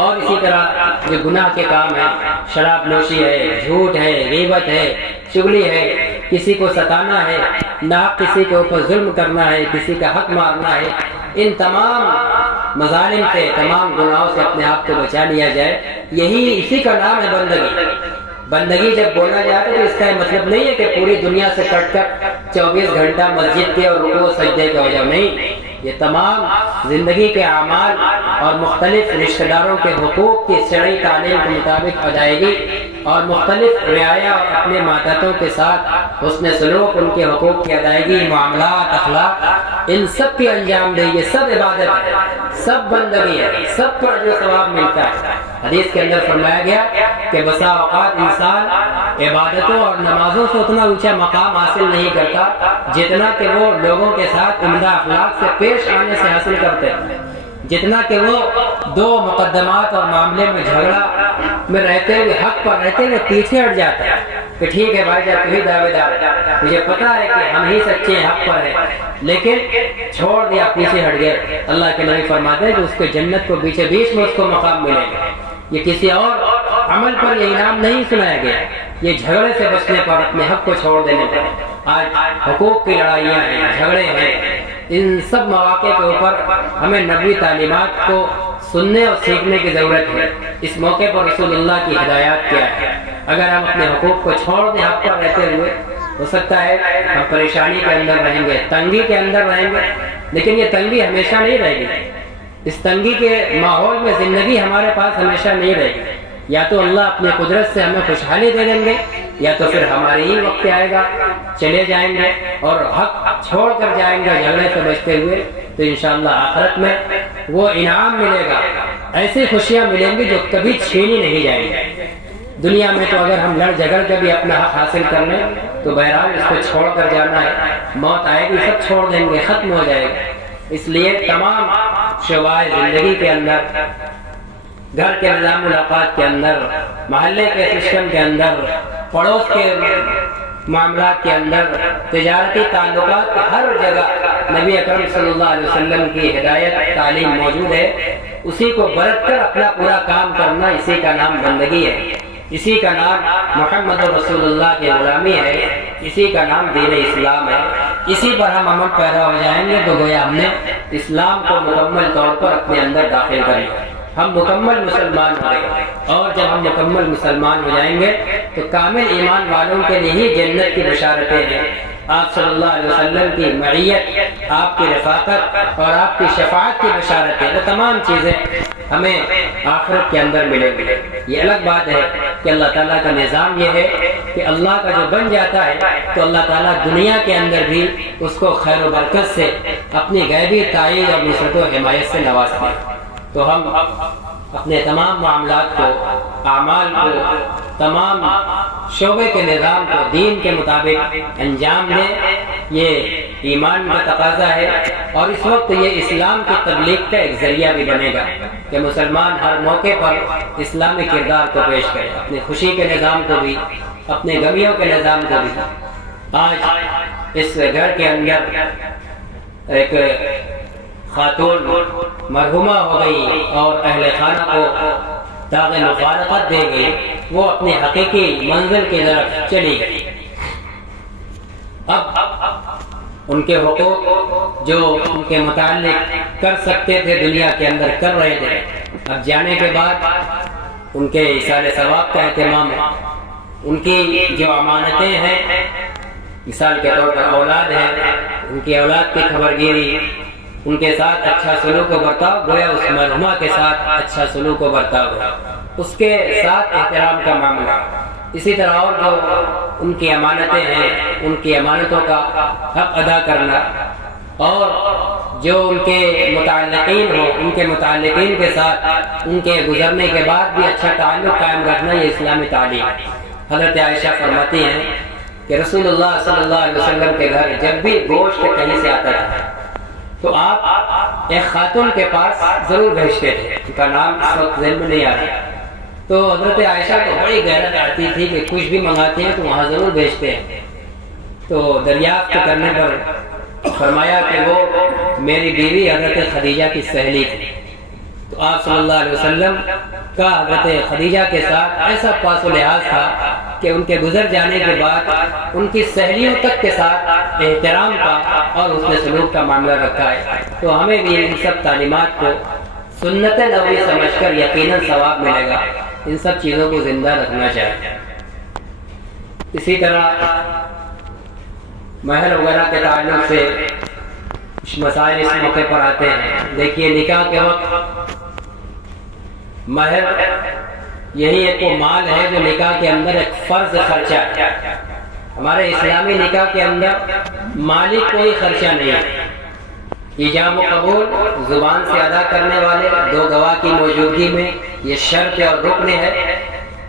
اور اسی طرح جو گناہ کے کام ہیں، شراب نوشی ہے، جھوٹ ہے، غیبت ہے، چغلی ہے، کسی کو ستانا ہے، ناحق کسی کے اوپر ظلم کرنا ہے، کسی کا حق مارنا ہے، ان تمام مظالم سے، تمام گناہوں سے اپنے آپ کو بچا لیا جائے۔ اسی کا نام ہے بندگی۔ بندگی جب بولا جاتا ہے تو اس کا مطلب نہیں ہے کہ پوری دنیا سے کٹ کر 24 گھنٹہ مسجد کے اور رکوع سجدے کے ہو جاؤ، نہیں، یہ تمام زندگی کے اعمال اور مختلف رشتہ داروں کے حقوق کی شرعی تعلیم کے مطابق ادائیگی اور مختلف رعایا اور اپنے ماتحتوں کے ساتھ حسن سلوک، ان کے حقوق کی ادائیگی، معاملات، اخلاق، ان سب کی انجام دہی، یہ سب عبادت ہے، سب بندگی ہے، سب پر جو ثواب ملتا ہے۔ حدیث کے اندر فرمایا گیا کہ بسا اوقات انسان عبادتوں اور نمازوں سے اتنا اونچا مقام حاصل نہیں کرتا جتنا کہ وہ لوگوں کے ساتھ عمدہ اخلاق سے پیش آنے سے حاصل کرتے ہیں، جتنا کہ وہ دو مقدمات اور معاملے میں جھگڑا میں رہتے ہوئے، حق پر رہتے ہوئے پیچھے ہٹ جاتا ہے کہ ٹھیک ہے بھائی جان، تو ہی دعوے دار ہے، مجھے پتا ہے کہ ہم ہی سچے ہیں، حق پر ہیں، لیکن چھوڑ دیا، پیچھے ہٹ گئے۔ اللہ کے نبی فرماتے ہیں کہ اس کے جنت کو بیچے بیچ میں اس کو مقام ملے گا۔ یہ کسی اور عمل پر یہ انعام نہیں سنایا گیا، یہ جھگڑے سے بچنے پر، اپنے حق کو چھوڑ دینے پر۔ آج حقوق کی لڑائیاں ہیں، جھگڑے ہیں، ان سب مواقع کے اوپر ہمیں نبوی تعلیمات کو سننے اور سیکھنے کی ضرورت ہے۔ اس موقع پر رسول اللہ کی ہدایات کیا ہے؟ اگر ہم اپنے حقوق کو چھوڑ دیں، حق پر رہتے ہوئے، ہو سکتا ہے ہم پریشانی کے اندر رہیں گے، تنگی کے اندر رہیں گے، لیکن یہ تنگی ہمیشہ نہیں رہے گی۔ اس تنگی کے ماحول میں زندگی ہمارے پاس ہمیشہ نہیں رہے گی، یا تو اللہ اپنے قدرت سے ہمیں خوشحالی دے دیں گے، یا تو پھر ہمارے ہی وقت آئے گا، چلے جائیں گے اور حق چھوڑ کر جائیں گے جھگڑے سے بچتے ہوئے، تو انشاءاللہ آخرت میں وہ انعام ملے گا، ایسی خوشیاں ملیں گی جو کبھی چھینی نہیں جائیں گی۔ دنیا میں تو اگر ہم لڑ جھگڑ کے بھی اپنا حق حاصل کر لیں تو بہرحال اس کو چھوڑ کر جانا ہے، موت آئے گی، سب چھوڑ دیں گے، ختم ہو جائے گا۔ اس لیے تمام شعبۂ زندگی کے اندر، گھر کے نظام الاوقات کے اندر، محلے کے سسٹم کے اندر، پڑوس کے معاملات کے اندر، تجارتی تعلقات کے ہر جگہ نبی اکرم صلی اللہ علیہ وسلم کی ہدایت تعلیم موجود ہے۔ اسی کو برت کر اپنا پورا کام کرنا، اسی کا نام بندگی ہے، اسی کا نام محمد رسول اللہ کی غلامی ہے، اسی کا نام دین اسلام ہے۔ اسی پر ہم عمل پیدا ہو جائیں گے تو گویا ہم نے اسلام کو مکمل طور پر اپنے اندر داخل کر لیا، ہم مکمل مسلمان ہو گئے۔ اور جب ہم مکمل مسلمان ہو جائیں گے تو کامل ایمان والوں کے لیے ہی جنت کی بشارتیں ہیں۔ آپ صلی اللہ علیہ وسلم کی معیت، آپ کی رفاقت اور آپ کی شفاعت کی بشارتیں، وہ تمام چیزیں ہمیں آخرت کے اندر ملیں گی۔ یہ الگ بات ہے کہ اللہ تعالیٰ کا نظام یہ ہے کہ اللہ کا جو بن جاتا ہے تو اللہ تعالیٰ دنیا کے اندر بھی اس کو خیر و برکت سے اپنی غیبی تائید اور نصرت و حمایت سے نوازتے ہیں۔ تو ہم اپنے تمام معاملات کو، اعمال کو تمام شعبے کے نظام کو دین کے مطابق انجام دے، یہ ایمان کا تقاضا ہے۔ اور اس وقت یہ اسلام کی تبلیغ کا ایک ذریعہ بھی بنے گا کہ مسلمان ہر موقع پر اسلامی کردار کو پیش کرے، اپنی خوشی کے نظام کو بھی، اپنے غمیوں کے نظام کو بھی۔ آج اس گھر کے اندر ایک خاتون مرحومہ ہو گئی اور اہل خانہ کو داغ مفارقت دے گئی، وہ اپنی حقیقی منزل کی طرف چلی گئی۔ اب ان کے حقوق جو ان کے متعلق کر سکتے تھے دنیا کے اندر کر رہے تھے، اب جانے کے بعد ان کے ایصال ثواب کا اہتمام ہے، ان کی جو امانتیں ہیں، مثال کے طور پر اولاد ہے، ان کی اولاد کی خبرگیری، ان کے ساتھ اچھا سلوک و برتاؤ، گویا اس مرحومہ کے ساتھ اچھا سلوک و برتاؤ ہے، اس کے ساتھ احترام کا معاملہ۔ اسی طرح اور جو ان کی امانتیں ہیں، ان کی امانتوں کا حق ادا کرنا، اور جو ان کے متعلقین ہو، ان کے متعلقین کے ساتھ ان کے گزرنے کے بعد بھی اچھا تعلق قائم رکھنا، یہ اسلامی تعلیم ہے۔ حضرت عائشہ فرماتی ہیں کہ رسول اللہ صلی اللہ علیہ وسلم کے گھر جب بھی گوشت کہیں سے آتا تھا تو آپ ایک خاتون کے پاس ضرور بھیجتے تھے، ان کا نام اس وقت ذہن میں نہیں آ رہا۔ تو حضرت عائشہ کو بڑی غیرت آتی تھی کہ کچھ بھی منگاتے ہیں تو وہاں ضرور بھیجتے ہیں۔ تو دریافت کرنے پر فرمایا کہ وہ میری بیوی حضرت خدیجہ کی سہیلی تھی۔ تو آپ صلی اللہ علیہ وسلم کا حضرت خدیجہ کے ساتھ ایسا پاس و لحاظ تھا کہ ان کے گزر جانے کے بعد ان کی سہیلیوں تک کے ساتھ احترام کا اور حسن سلوک کا معاملہ رکھا ہے۔ تو ہمیں بھی ان سب تعلیمات کو سنت نبوی سمجھ کر یقیناً ثواب ملے گا، ان سب چیزوں کو زندہ رکھنا چاہیے۔ اسی طرح مہر وغیرہ کے تعلق سے کچھ مسائل اس موقع پر آتے ہیں۔ دیکھیے، نکاح کے وقت مہر یہی ایک وہ مال ہے جو نکاح کے اندر ایک فرض خرچہ ہے۔ ہمارے اسلامی نکاح کے اندر مالی کوئی خرچہ نہیں ہے۔ ایجاب و قبول زبان سے ادا کرنے والے دو گواہ کی موجودگی میں یہ شرط اور رکن ہے،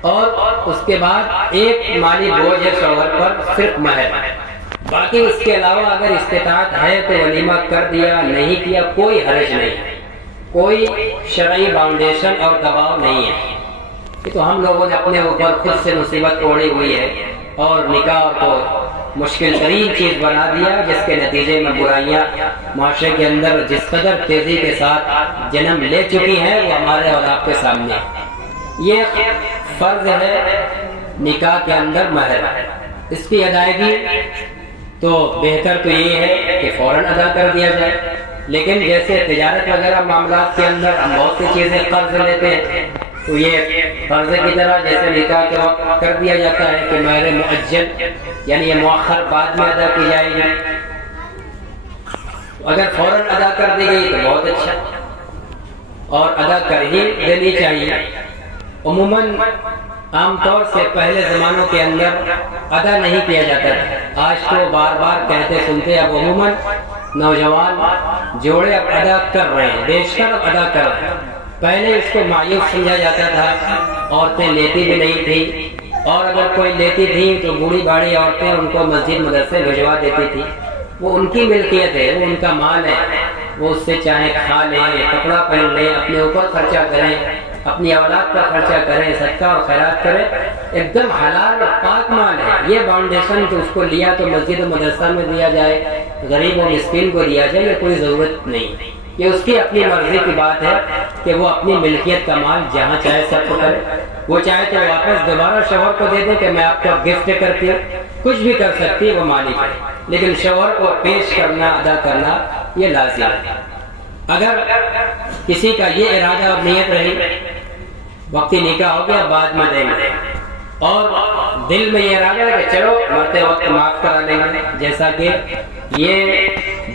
اور اس کے بعد ایک مالی بوجھ ہے شوہر پر، صرف مہر۔ باقی اس کے علاوہ اگر استطاعت ہے تو ولیمہ کر دیا، نہیں کیا کوئی حرج نہیں، کوئی شرعی باؤنڈیشن اور دباؤ نہیں ہے۔ یہ تو ہم لوگوں نے اپنے اوپر خود سے مصیبت اوڑھی ہوئی ہے اور نکاح کو مشکل ترین چیز بنا دیا، جس کے نتیجے میں برائیاں معاشرے کے اندر جس قدر تیزی کے ساتھ جنم لے چکی ہیں وہ ہمارے اور آپ کے سامنے ہے۔ یہ فرض ہے نکاح کے اندر مہر، اس کی ادائیگی تو بہتر تو یہ ہے کہ فوراً ادا کر دیا جائے، لیکن جیسے تجارت وغیرہ معاملات کے اندر ہم بہت سی چیزیں قرض لیتے ہیں، تو یہ قرضے کی طرح جیسے نکاح کے وقت کر دیا جاتا ہے کہ مہر مؤجل، یعنی یہ مؤخر بعد میں ادا کی جائے گی۔ اگر فوراً ادا کر دی گئی تو بہت اچھا، اور ادا کر ہی دینی چاہیے۔ عموماً عام طور سے پہلے زمانوں کے اندر ادا نہیں کیا جاتا تھا، آج تو بار بار کہتے سنتے اب عموماً نوجوان جوڑے اب ادا کر رہے ہیں، بیشتر اب ادا کر رہے ہیں۔ پہلے اس کو معیوب سمجھا جاتا تھا، عورتیں لیتی بھی نہیں تھی، اور اگر کوئی لیتی تھی تو بوڑھی باڑی عورتیں ان کو مسجد مدرسے بھجوا دیتی تھی۔ وہ ان کی ملکیت ہے، وہ ان کا مال ہے، وہ اس سے چاہے کھا لیں، کپڑا پہن لیں، اپنے اوپر خرچہ کریں، اپنی اولاد پر خرچہ کریں، صدقہ اور خیرات کریں، ایک دم حلال اور پاک مال ہے۔ یہ باؤنڈیشن کہ اس کو لیا تو مسجد و مدرسہ میں دیا جائے، غریب و مسکین کو دیا جائے، یہ کوئی ضرورت نہیں۔ یہ اس کی اپنی مرضی کی بات ہے کہ وہ اپنی ملکیت کا مال جہاں چاہے صرف کرے، وہ چاہے تو واپس دوبارہ شوہر کو دے دے کہ میں آپ کو گفٹ کرتی ہوں، کچھ بھی کر سکتی ہے، وہ مالک ہے، لیکن شوہر کو پیش کرنا، ادا کرنا یہ لازم ہے۔ اگر کسی کا یہ ارادہ اور نیت رہی وقتی نکاح ہو گیا بعد میں دیں گے، اور دل میں یہ ارادہ ہے کہ چلو مرتے وقت معاف کرا دیں گے، جیسا کہ یہ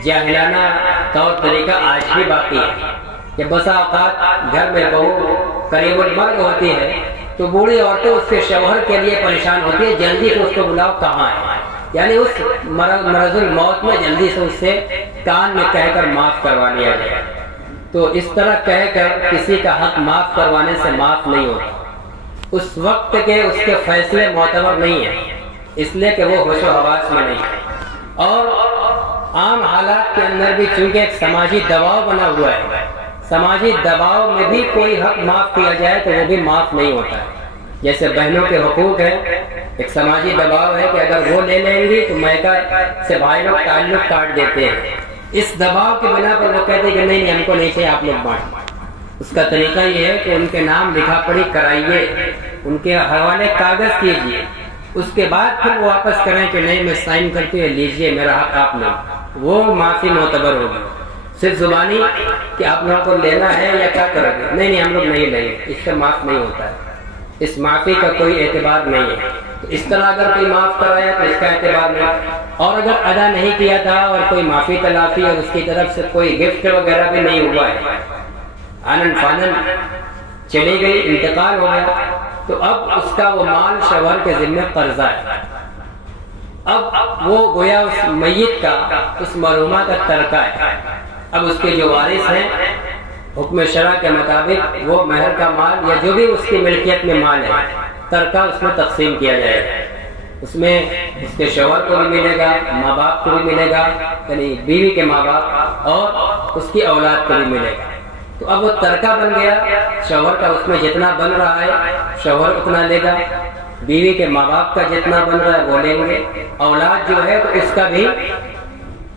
جاہلانہ طور طریقہ آج بھی باقی ہے کہ بسا اوقات گھر میں بہو قریب المرگ ہوتی ہے تو بوڑھی عورتیں اس کے شوہر کے لیے پریشان ہوتی ہے، جلدی سے اس کو بلاؤ کہاں ہے، یعنی اس مرض الموت میں جلدی سے اس سے کان میں کہہ کر معاف کروا لیا جائے۔ تو اس طرح کہہ کر کسی کا حق معاف کروانے سے معاف نہیں ہوتا، اس وقت کے اس کے فیصلے معتبر نہیں ہیں، اس لیے کہ وہ ہوش و حواس میں نہیں ہے، اور عام حالات کے اندر بھی چونکہ ایک سماجی دباؤ بنا ہوا ہے، سماجی دباؤ میں بھی کوئی حق معاف کیا جائے تو وہ بھی معاف نہیں ہوتا ہے۔ جیسے بہنوں کے حقوق ہیں، ایک سماجی دباؤ ہے کہ اگر وہ لے لیں گی تو میکا سے بھائی لوگ تعلق کاٹ دیتے ہیں، اس دباؤ کی بنا پر وہ کہتے ہیں کہ نہیں ہم کو نہیں چاہیے، آپ لوگ بانٹ۔ اس کا طریقہ یہ ہے کہ ان کے نام لکھا پڑھی کرائیے، ان کے حوالے کاغذ کیجیے، اس کے بعد پھر وہ واپس کریں کہ نہیں میں سائن کرتی ہوں، لیجیے میرا حق آپ لوگ، وہ معافی معتبر ہوگی۔ صرف زبانی کہ آپ لوگوں کو لینا ہے یا کیا کرو گے، نہیں ہم لوگ نہیں لیں گے، اس سے معاف نہیں ہوتا ہے، اس معافی کا کوئی اعتبار نہیں ہے۔ تو اس طرح اگر کوئی معاف کرایا تو اس کا اعتبار نہیں، اور اگر ادا نہیں کیا تھا اور کوئی معافی تلافی اور اس کی طرف سے کوئی گفٹ وغیرہ بھی نہیں ہوا ہے، آنن فانن چلی گئی، انتقال ہو گیا، تو اب اس کا وہ مال شوہر کے ذمہ قرضہ ہے۔ اب وہ گویا اس میت کا، اس مرحومہ کا ترکہ ہے۔ اب اس کے جو وارث ہیں حکم شرع کے مطابق وہ مہر کا مال یا جو بھی اس کی ملکیت میں مال ہے، ترکہ اس میں تقسیم کیا جائے گا۔ اس میں اس کے شوہر کو بھی ملے گا، ماں باپ کو بھی ملے گا، یعنی بیوی کے ماں باپ، اور اس کی اولاد کو بھی ملے گا۔ تو اب وہ ترکہ بن گیا، شوہر کا اس میں جتنا بن رہا ہے شوہر اتنا لے گا، بیوی کے ماں باپ کا جتنا بن رہا ہے وہ لیں گے، اولاد جو ہے تو اس کا بھی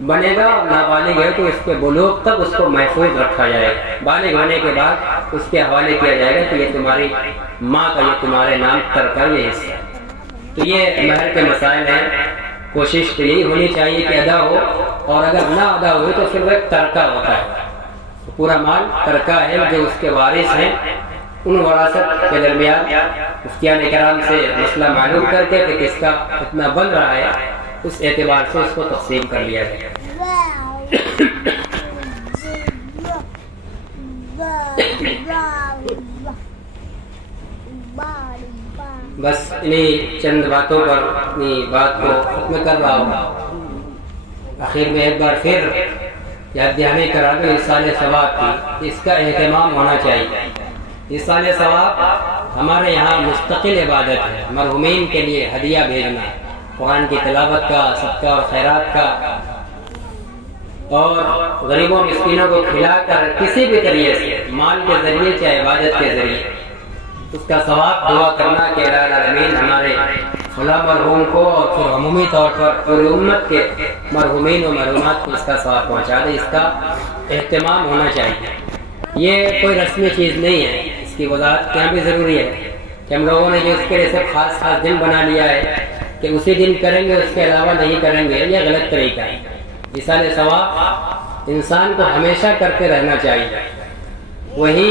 بنے گا، اور نابالغ ہے تو اس کے بلوغ تک اس کو محفوظ رکھا جائے گا، بالغ ہونے کے بعد اس کے حوالے کیا جائے گا کہ یہ تمہاری ماں کا، یہ تمہارے نام ترکہ یہ حصہ ہے۔ تو یہ مہر کے مسائل ہیں، کوشش تو یہی ہونی چاہیے کہ ادا ہو، اور اگر نہ ادا ہوئے تو پھر وہ ایک ترکہ ہوتا ہے، پورا مال ترکہ ہے، جو اس کے وارث ہیں ان وراثت کے درمیان مفتیان کرام سے مسئلہ معلوم کر کے کہ کس کا اتنا بن رہا ہے، اس اعتبار سے اس کو تقسیم کر لیا جائے۔ بس انہی چند باتوں پر اپنی بات کو ختم کر رہا ہوں۔ آخر میں ایک بار پھر یاد دہانی کرا دو ایصال ثواب کی، اس کا اہتمام ہونا چاہیے۔ ایصال ثواب ہمارے یہاں مستقل عبادت ہے، مرحومین کے لیے ہدیہ بھیجنا، قرآن کی تلاوت کا، صدقہ اور خیرات کا، اور غریبوں مسکینوں کو کھلا کر کسی بھی طریقے سے، مال کے ذریعے چاہے عبادت کے ذریعے، اس کا ثواب دعا کرنا کہ الہ العالمین ہمارے فلاں مرحوم کو اور پھر عمومی طور پر پوری امت کے مرحومین و مرحومات کو اس کا ثواب پہنچا دے، اس کا اہتمام ہونا چاہیے۔ یہ کوئی رسمی چیز نہیں ہے، اس کی وضاحت کیا بھی ضروری ہے کہ ہم لوگوں نے جو اس کے لیے سب خاص خاص دن بنا لیا ہے کہ اسی دن کریں گے، اس کے علاوہ نہیں کریں گے، یہ غلط طریقہ ہے۔ ایصال ثواب انسان کو ہمیشہ کرتے رہنا چاہیے، وہی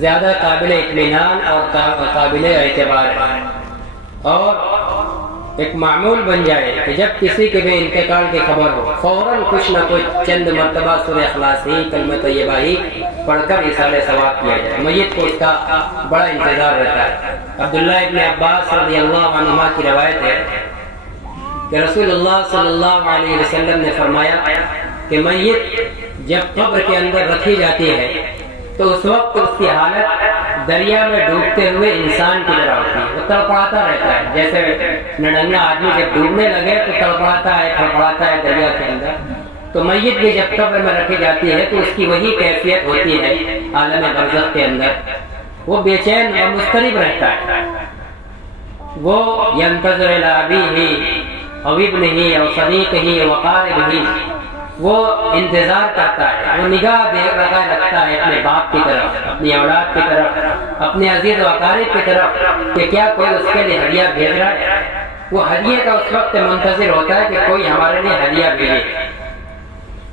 زیادہ قابل اطمینان اور قابل اعتبار ہے، اور ایک معمول بن جائے کہ جب کسی کے بھی انتقال کی خبر ہو فوراً کچھ نہ کچھ چند مرتبہ سورہ اخلاص ہی، کلمہ طیبہ ہی پڑھ کر ایصال ثواب کیا جائے۔ میت کو اس کا بڑا انتظار رہتا ہے۔ عبداللہ ابن عباس رضی اللہ عنہما کی روایت ہے کہ رسول اللہ صلی اللہ علیہ وسلم نے فرمایا کہ میت جب قبر کے اندر رکھی جاتی ہے تو اس وقت اس کی حالت دریا میں ڈوبتے ہوئے انسان کی طرح ہوتی ہے، وہ تڑپڑاتا رہتا ہے، جیسے نڈنگا آدمی جب ڈوبنے لگے تو تڑپڑاتا ہے دریا کے اندر، تو میت بھی جب قبر میں رکھی جاتی ہے تو اس کی وہی کیفیت ہوتی ہے عالم برزخ کے اندر، وہ بے چین اور مضطرب رہتا ہے، وہ ینتظر الی ابیہ او ابنہ او صدیقہ و قاربہ، وہ انتظار کرتا ہے، وہ نگاہ رکھتا ہے اپنے باپ کی طرف، اپنی اولاد کی طرف، اپنے عزیز و اقارب کی طرف کہ کیا کوئی اس کے لیے ہدیہ بھیج رہا ہے۔ وہ ہدیے کا اس وقت منتظر ہوتا ہے کہ کوئی ہمارے لیے ہدیہ بھیجے۔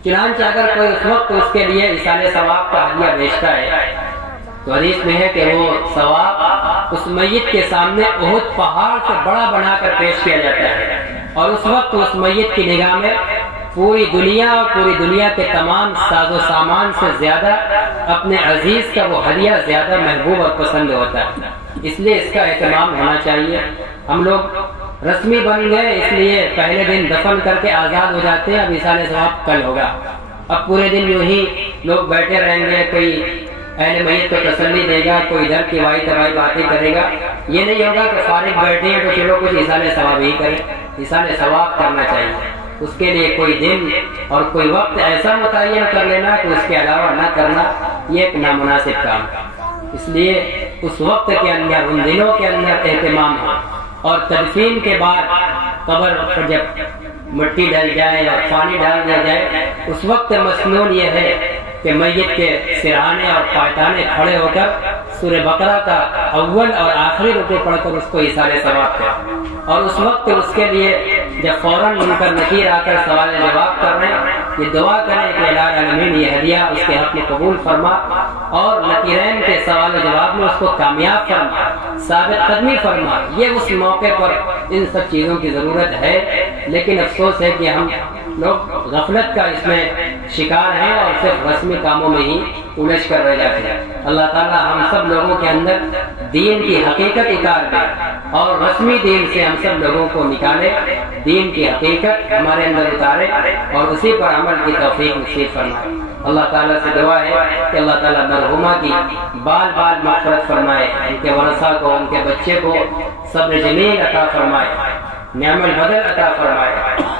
چنانچہ اگر کوئی اس وقت اس کے لیے ایصال ثواب کا ہدیہ بھیجتا ہے تو حدیث میں ہے کہ وہ ثواب اس میت کے سامنے احد پہاڑ سے بڑا بنا کر پیش کیا جاتا ہے، اور اس وقت اس میت کی نگاہ میں پوری دنیا اور پوری دنیا کے تمام ساز و سامان سے زیادہ اپنے عزیز کا وہ ہدیہ زیادہ محبوب اور پسند ہوتا ہے۔ اس لیے اس کا اہتمام ہونا چاہیے۔ ہم لوگ رسمی بن گئے، اس لیے پہلے دن دفن کر کے آزاد ہو جاتے ہیں، اب ایصال ثواب کل ہوگا، اب پورے دن یوں ہی لوگ بیٹھے رہیں گے، کوئی اہل میت کو تسلی دے گا، کوئی ادھر کی وائی تبائی باتیں کرے گا، یہ نہیں ہوگا کہ فارغ بیٹھے ہیں تو چلو کچھ ایصال ثواب ہی کریں۔ ایصال ثواب کرنا چاہیے، اس کے لیے کوئی دن اور کوئی وقت ایسا متعین کر لینا کہ اس کے علاوہ نہ کرنا یہ ایک نامناسب کام ہے۔ اس لیے اس وقت کے اندر، ان دنوں کے اندر اہتمام ہو، اور تدفین کے بعد قبر پر جب مٹی ڈل جائے اور پانی ڈال دیا جائے، اس وقت مسنون یہ ہے کہ میت کے سرہانے اور پائٹانے کھڑے ہو کر سورہ بقرہ کا اول اور آخری رکوع پڑھ کر اس کو ایصال ثواب کریں، اور اس وقت اس کے لیے جب فوراً منکر نکیر آ کر سوال جواب کر رہے ہیں، یہ دعا کریں کہ الہ العالمین یہ ہدیہ اس کے حق میں قبول فرما، اور نکیرین کے سوال جواب میں اس کو کامیاب فرما، ثابت قدمی فرما۔ یہ اس موقع پر ان سب چیزوں کی ضرورت ہے، لیکن افسوس ہے کہ ہم لوگ غفلت کا اس میں شکار ہیں اور صرف رسمی کاموں میں ہی الجھ کر رہ جاتے ہیں۔ اللہ تعالیٰ ہم سب لوگوں کے اندر دین کی حقیقت اتار دے، اور رسمی دین سے ہم سب لوگوں کو نکالے، دین کی حقیقت ہمارے اندر اتارے اور اسی پر عمل کی توفیق نصیب فرمائے۔ اللہ تعالیٰ سے دعا ہے کہ اللہ تعالیٰ مرحومہ کی بال بال مغفرت فرمائے، ان کے ورثہ کو، ان کے بچے کو صبر جمیل عطا فرمائے، نعم البدل عطا فرمائے۔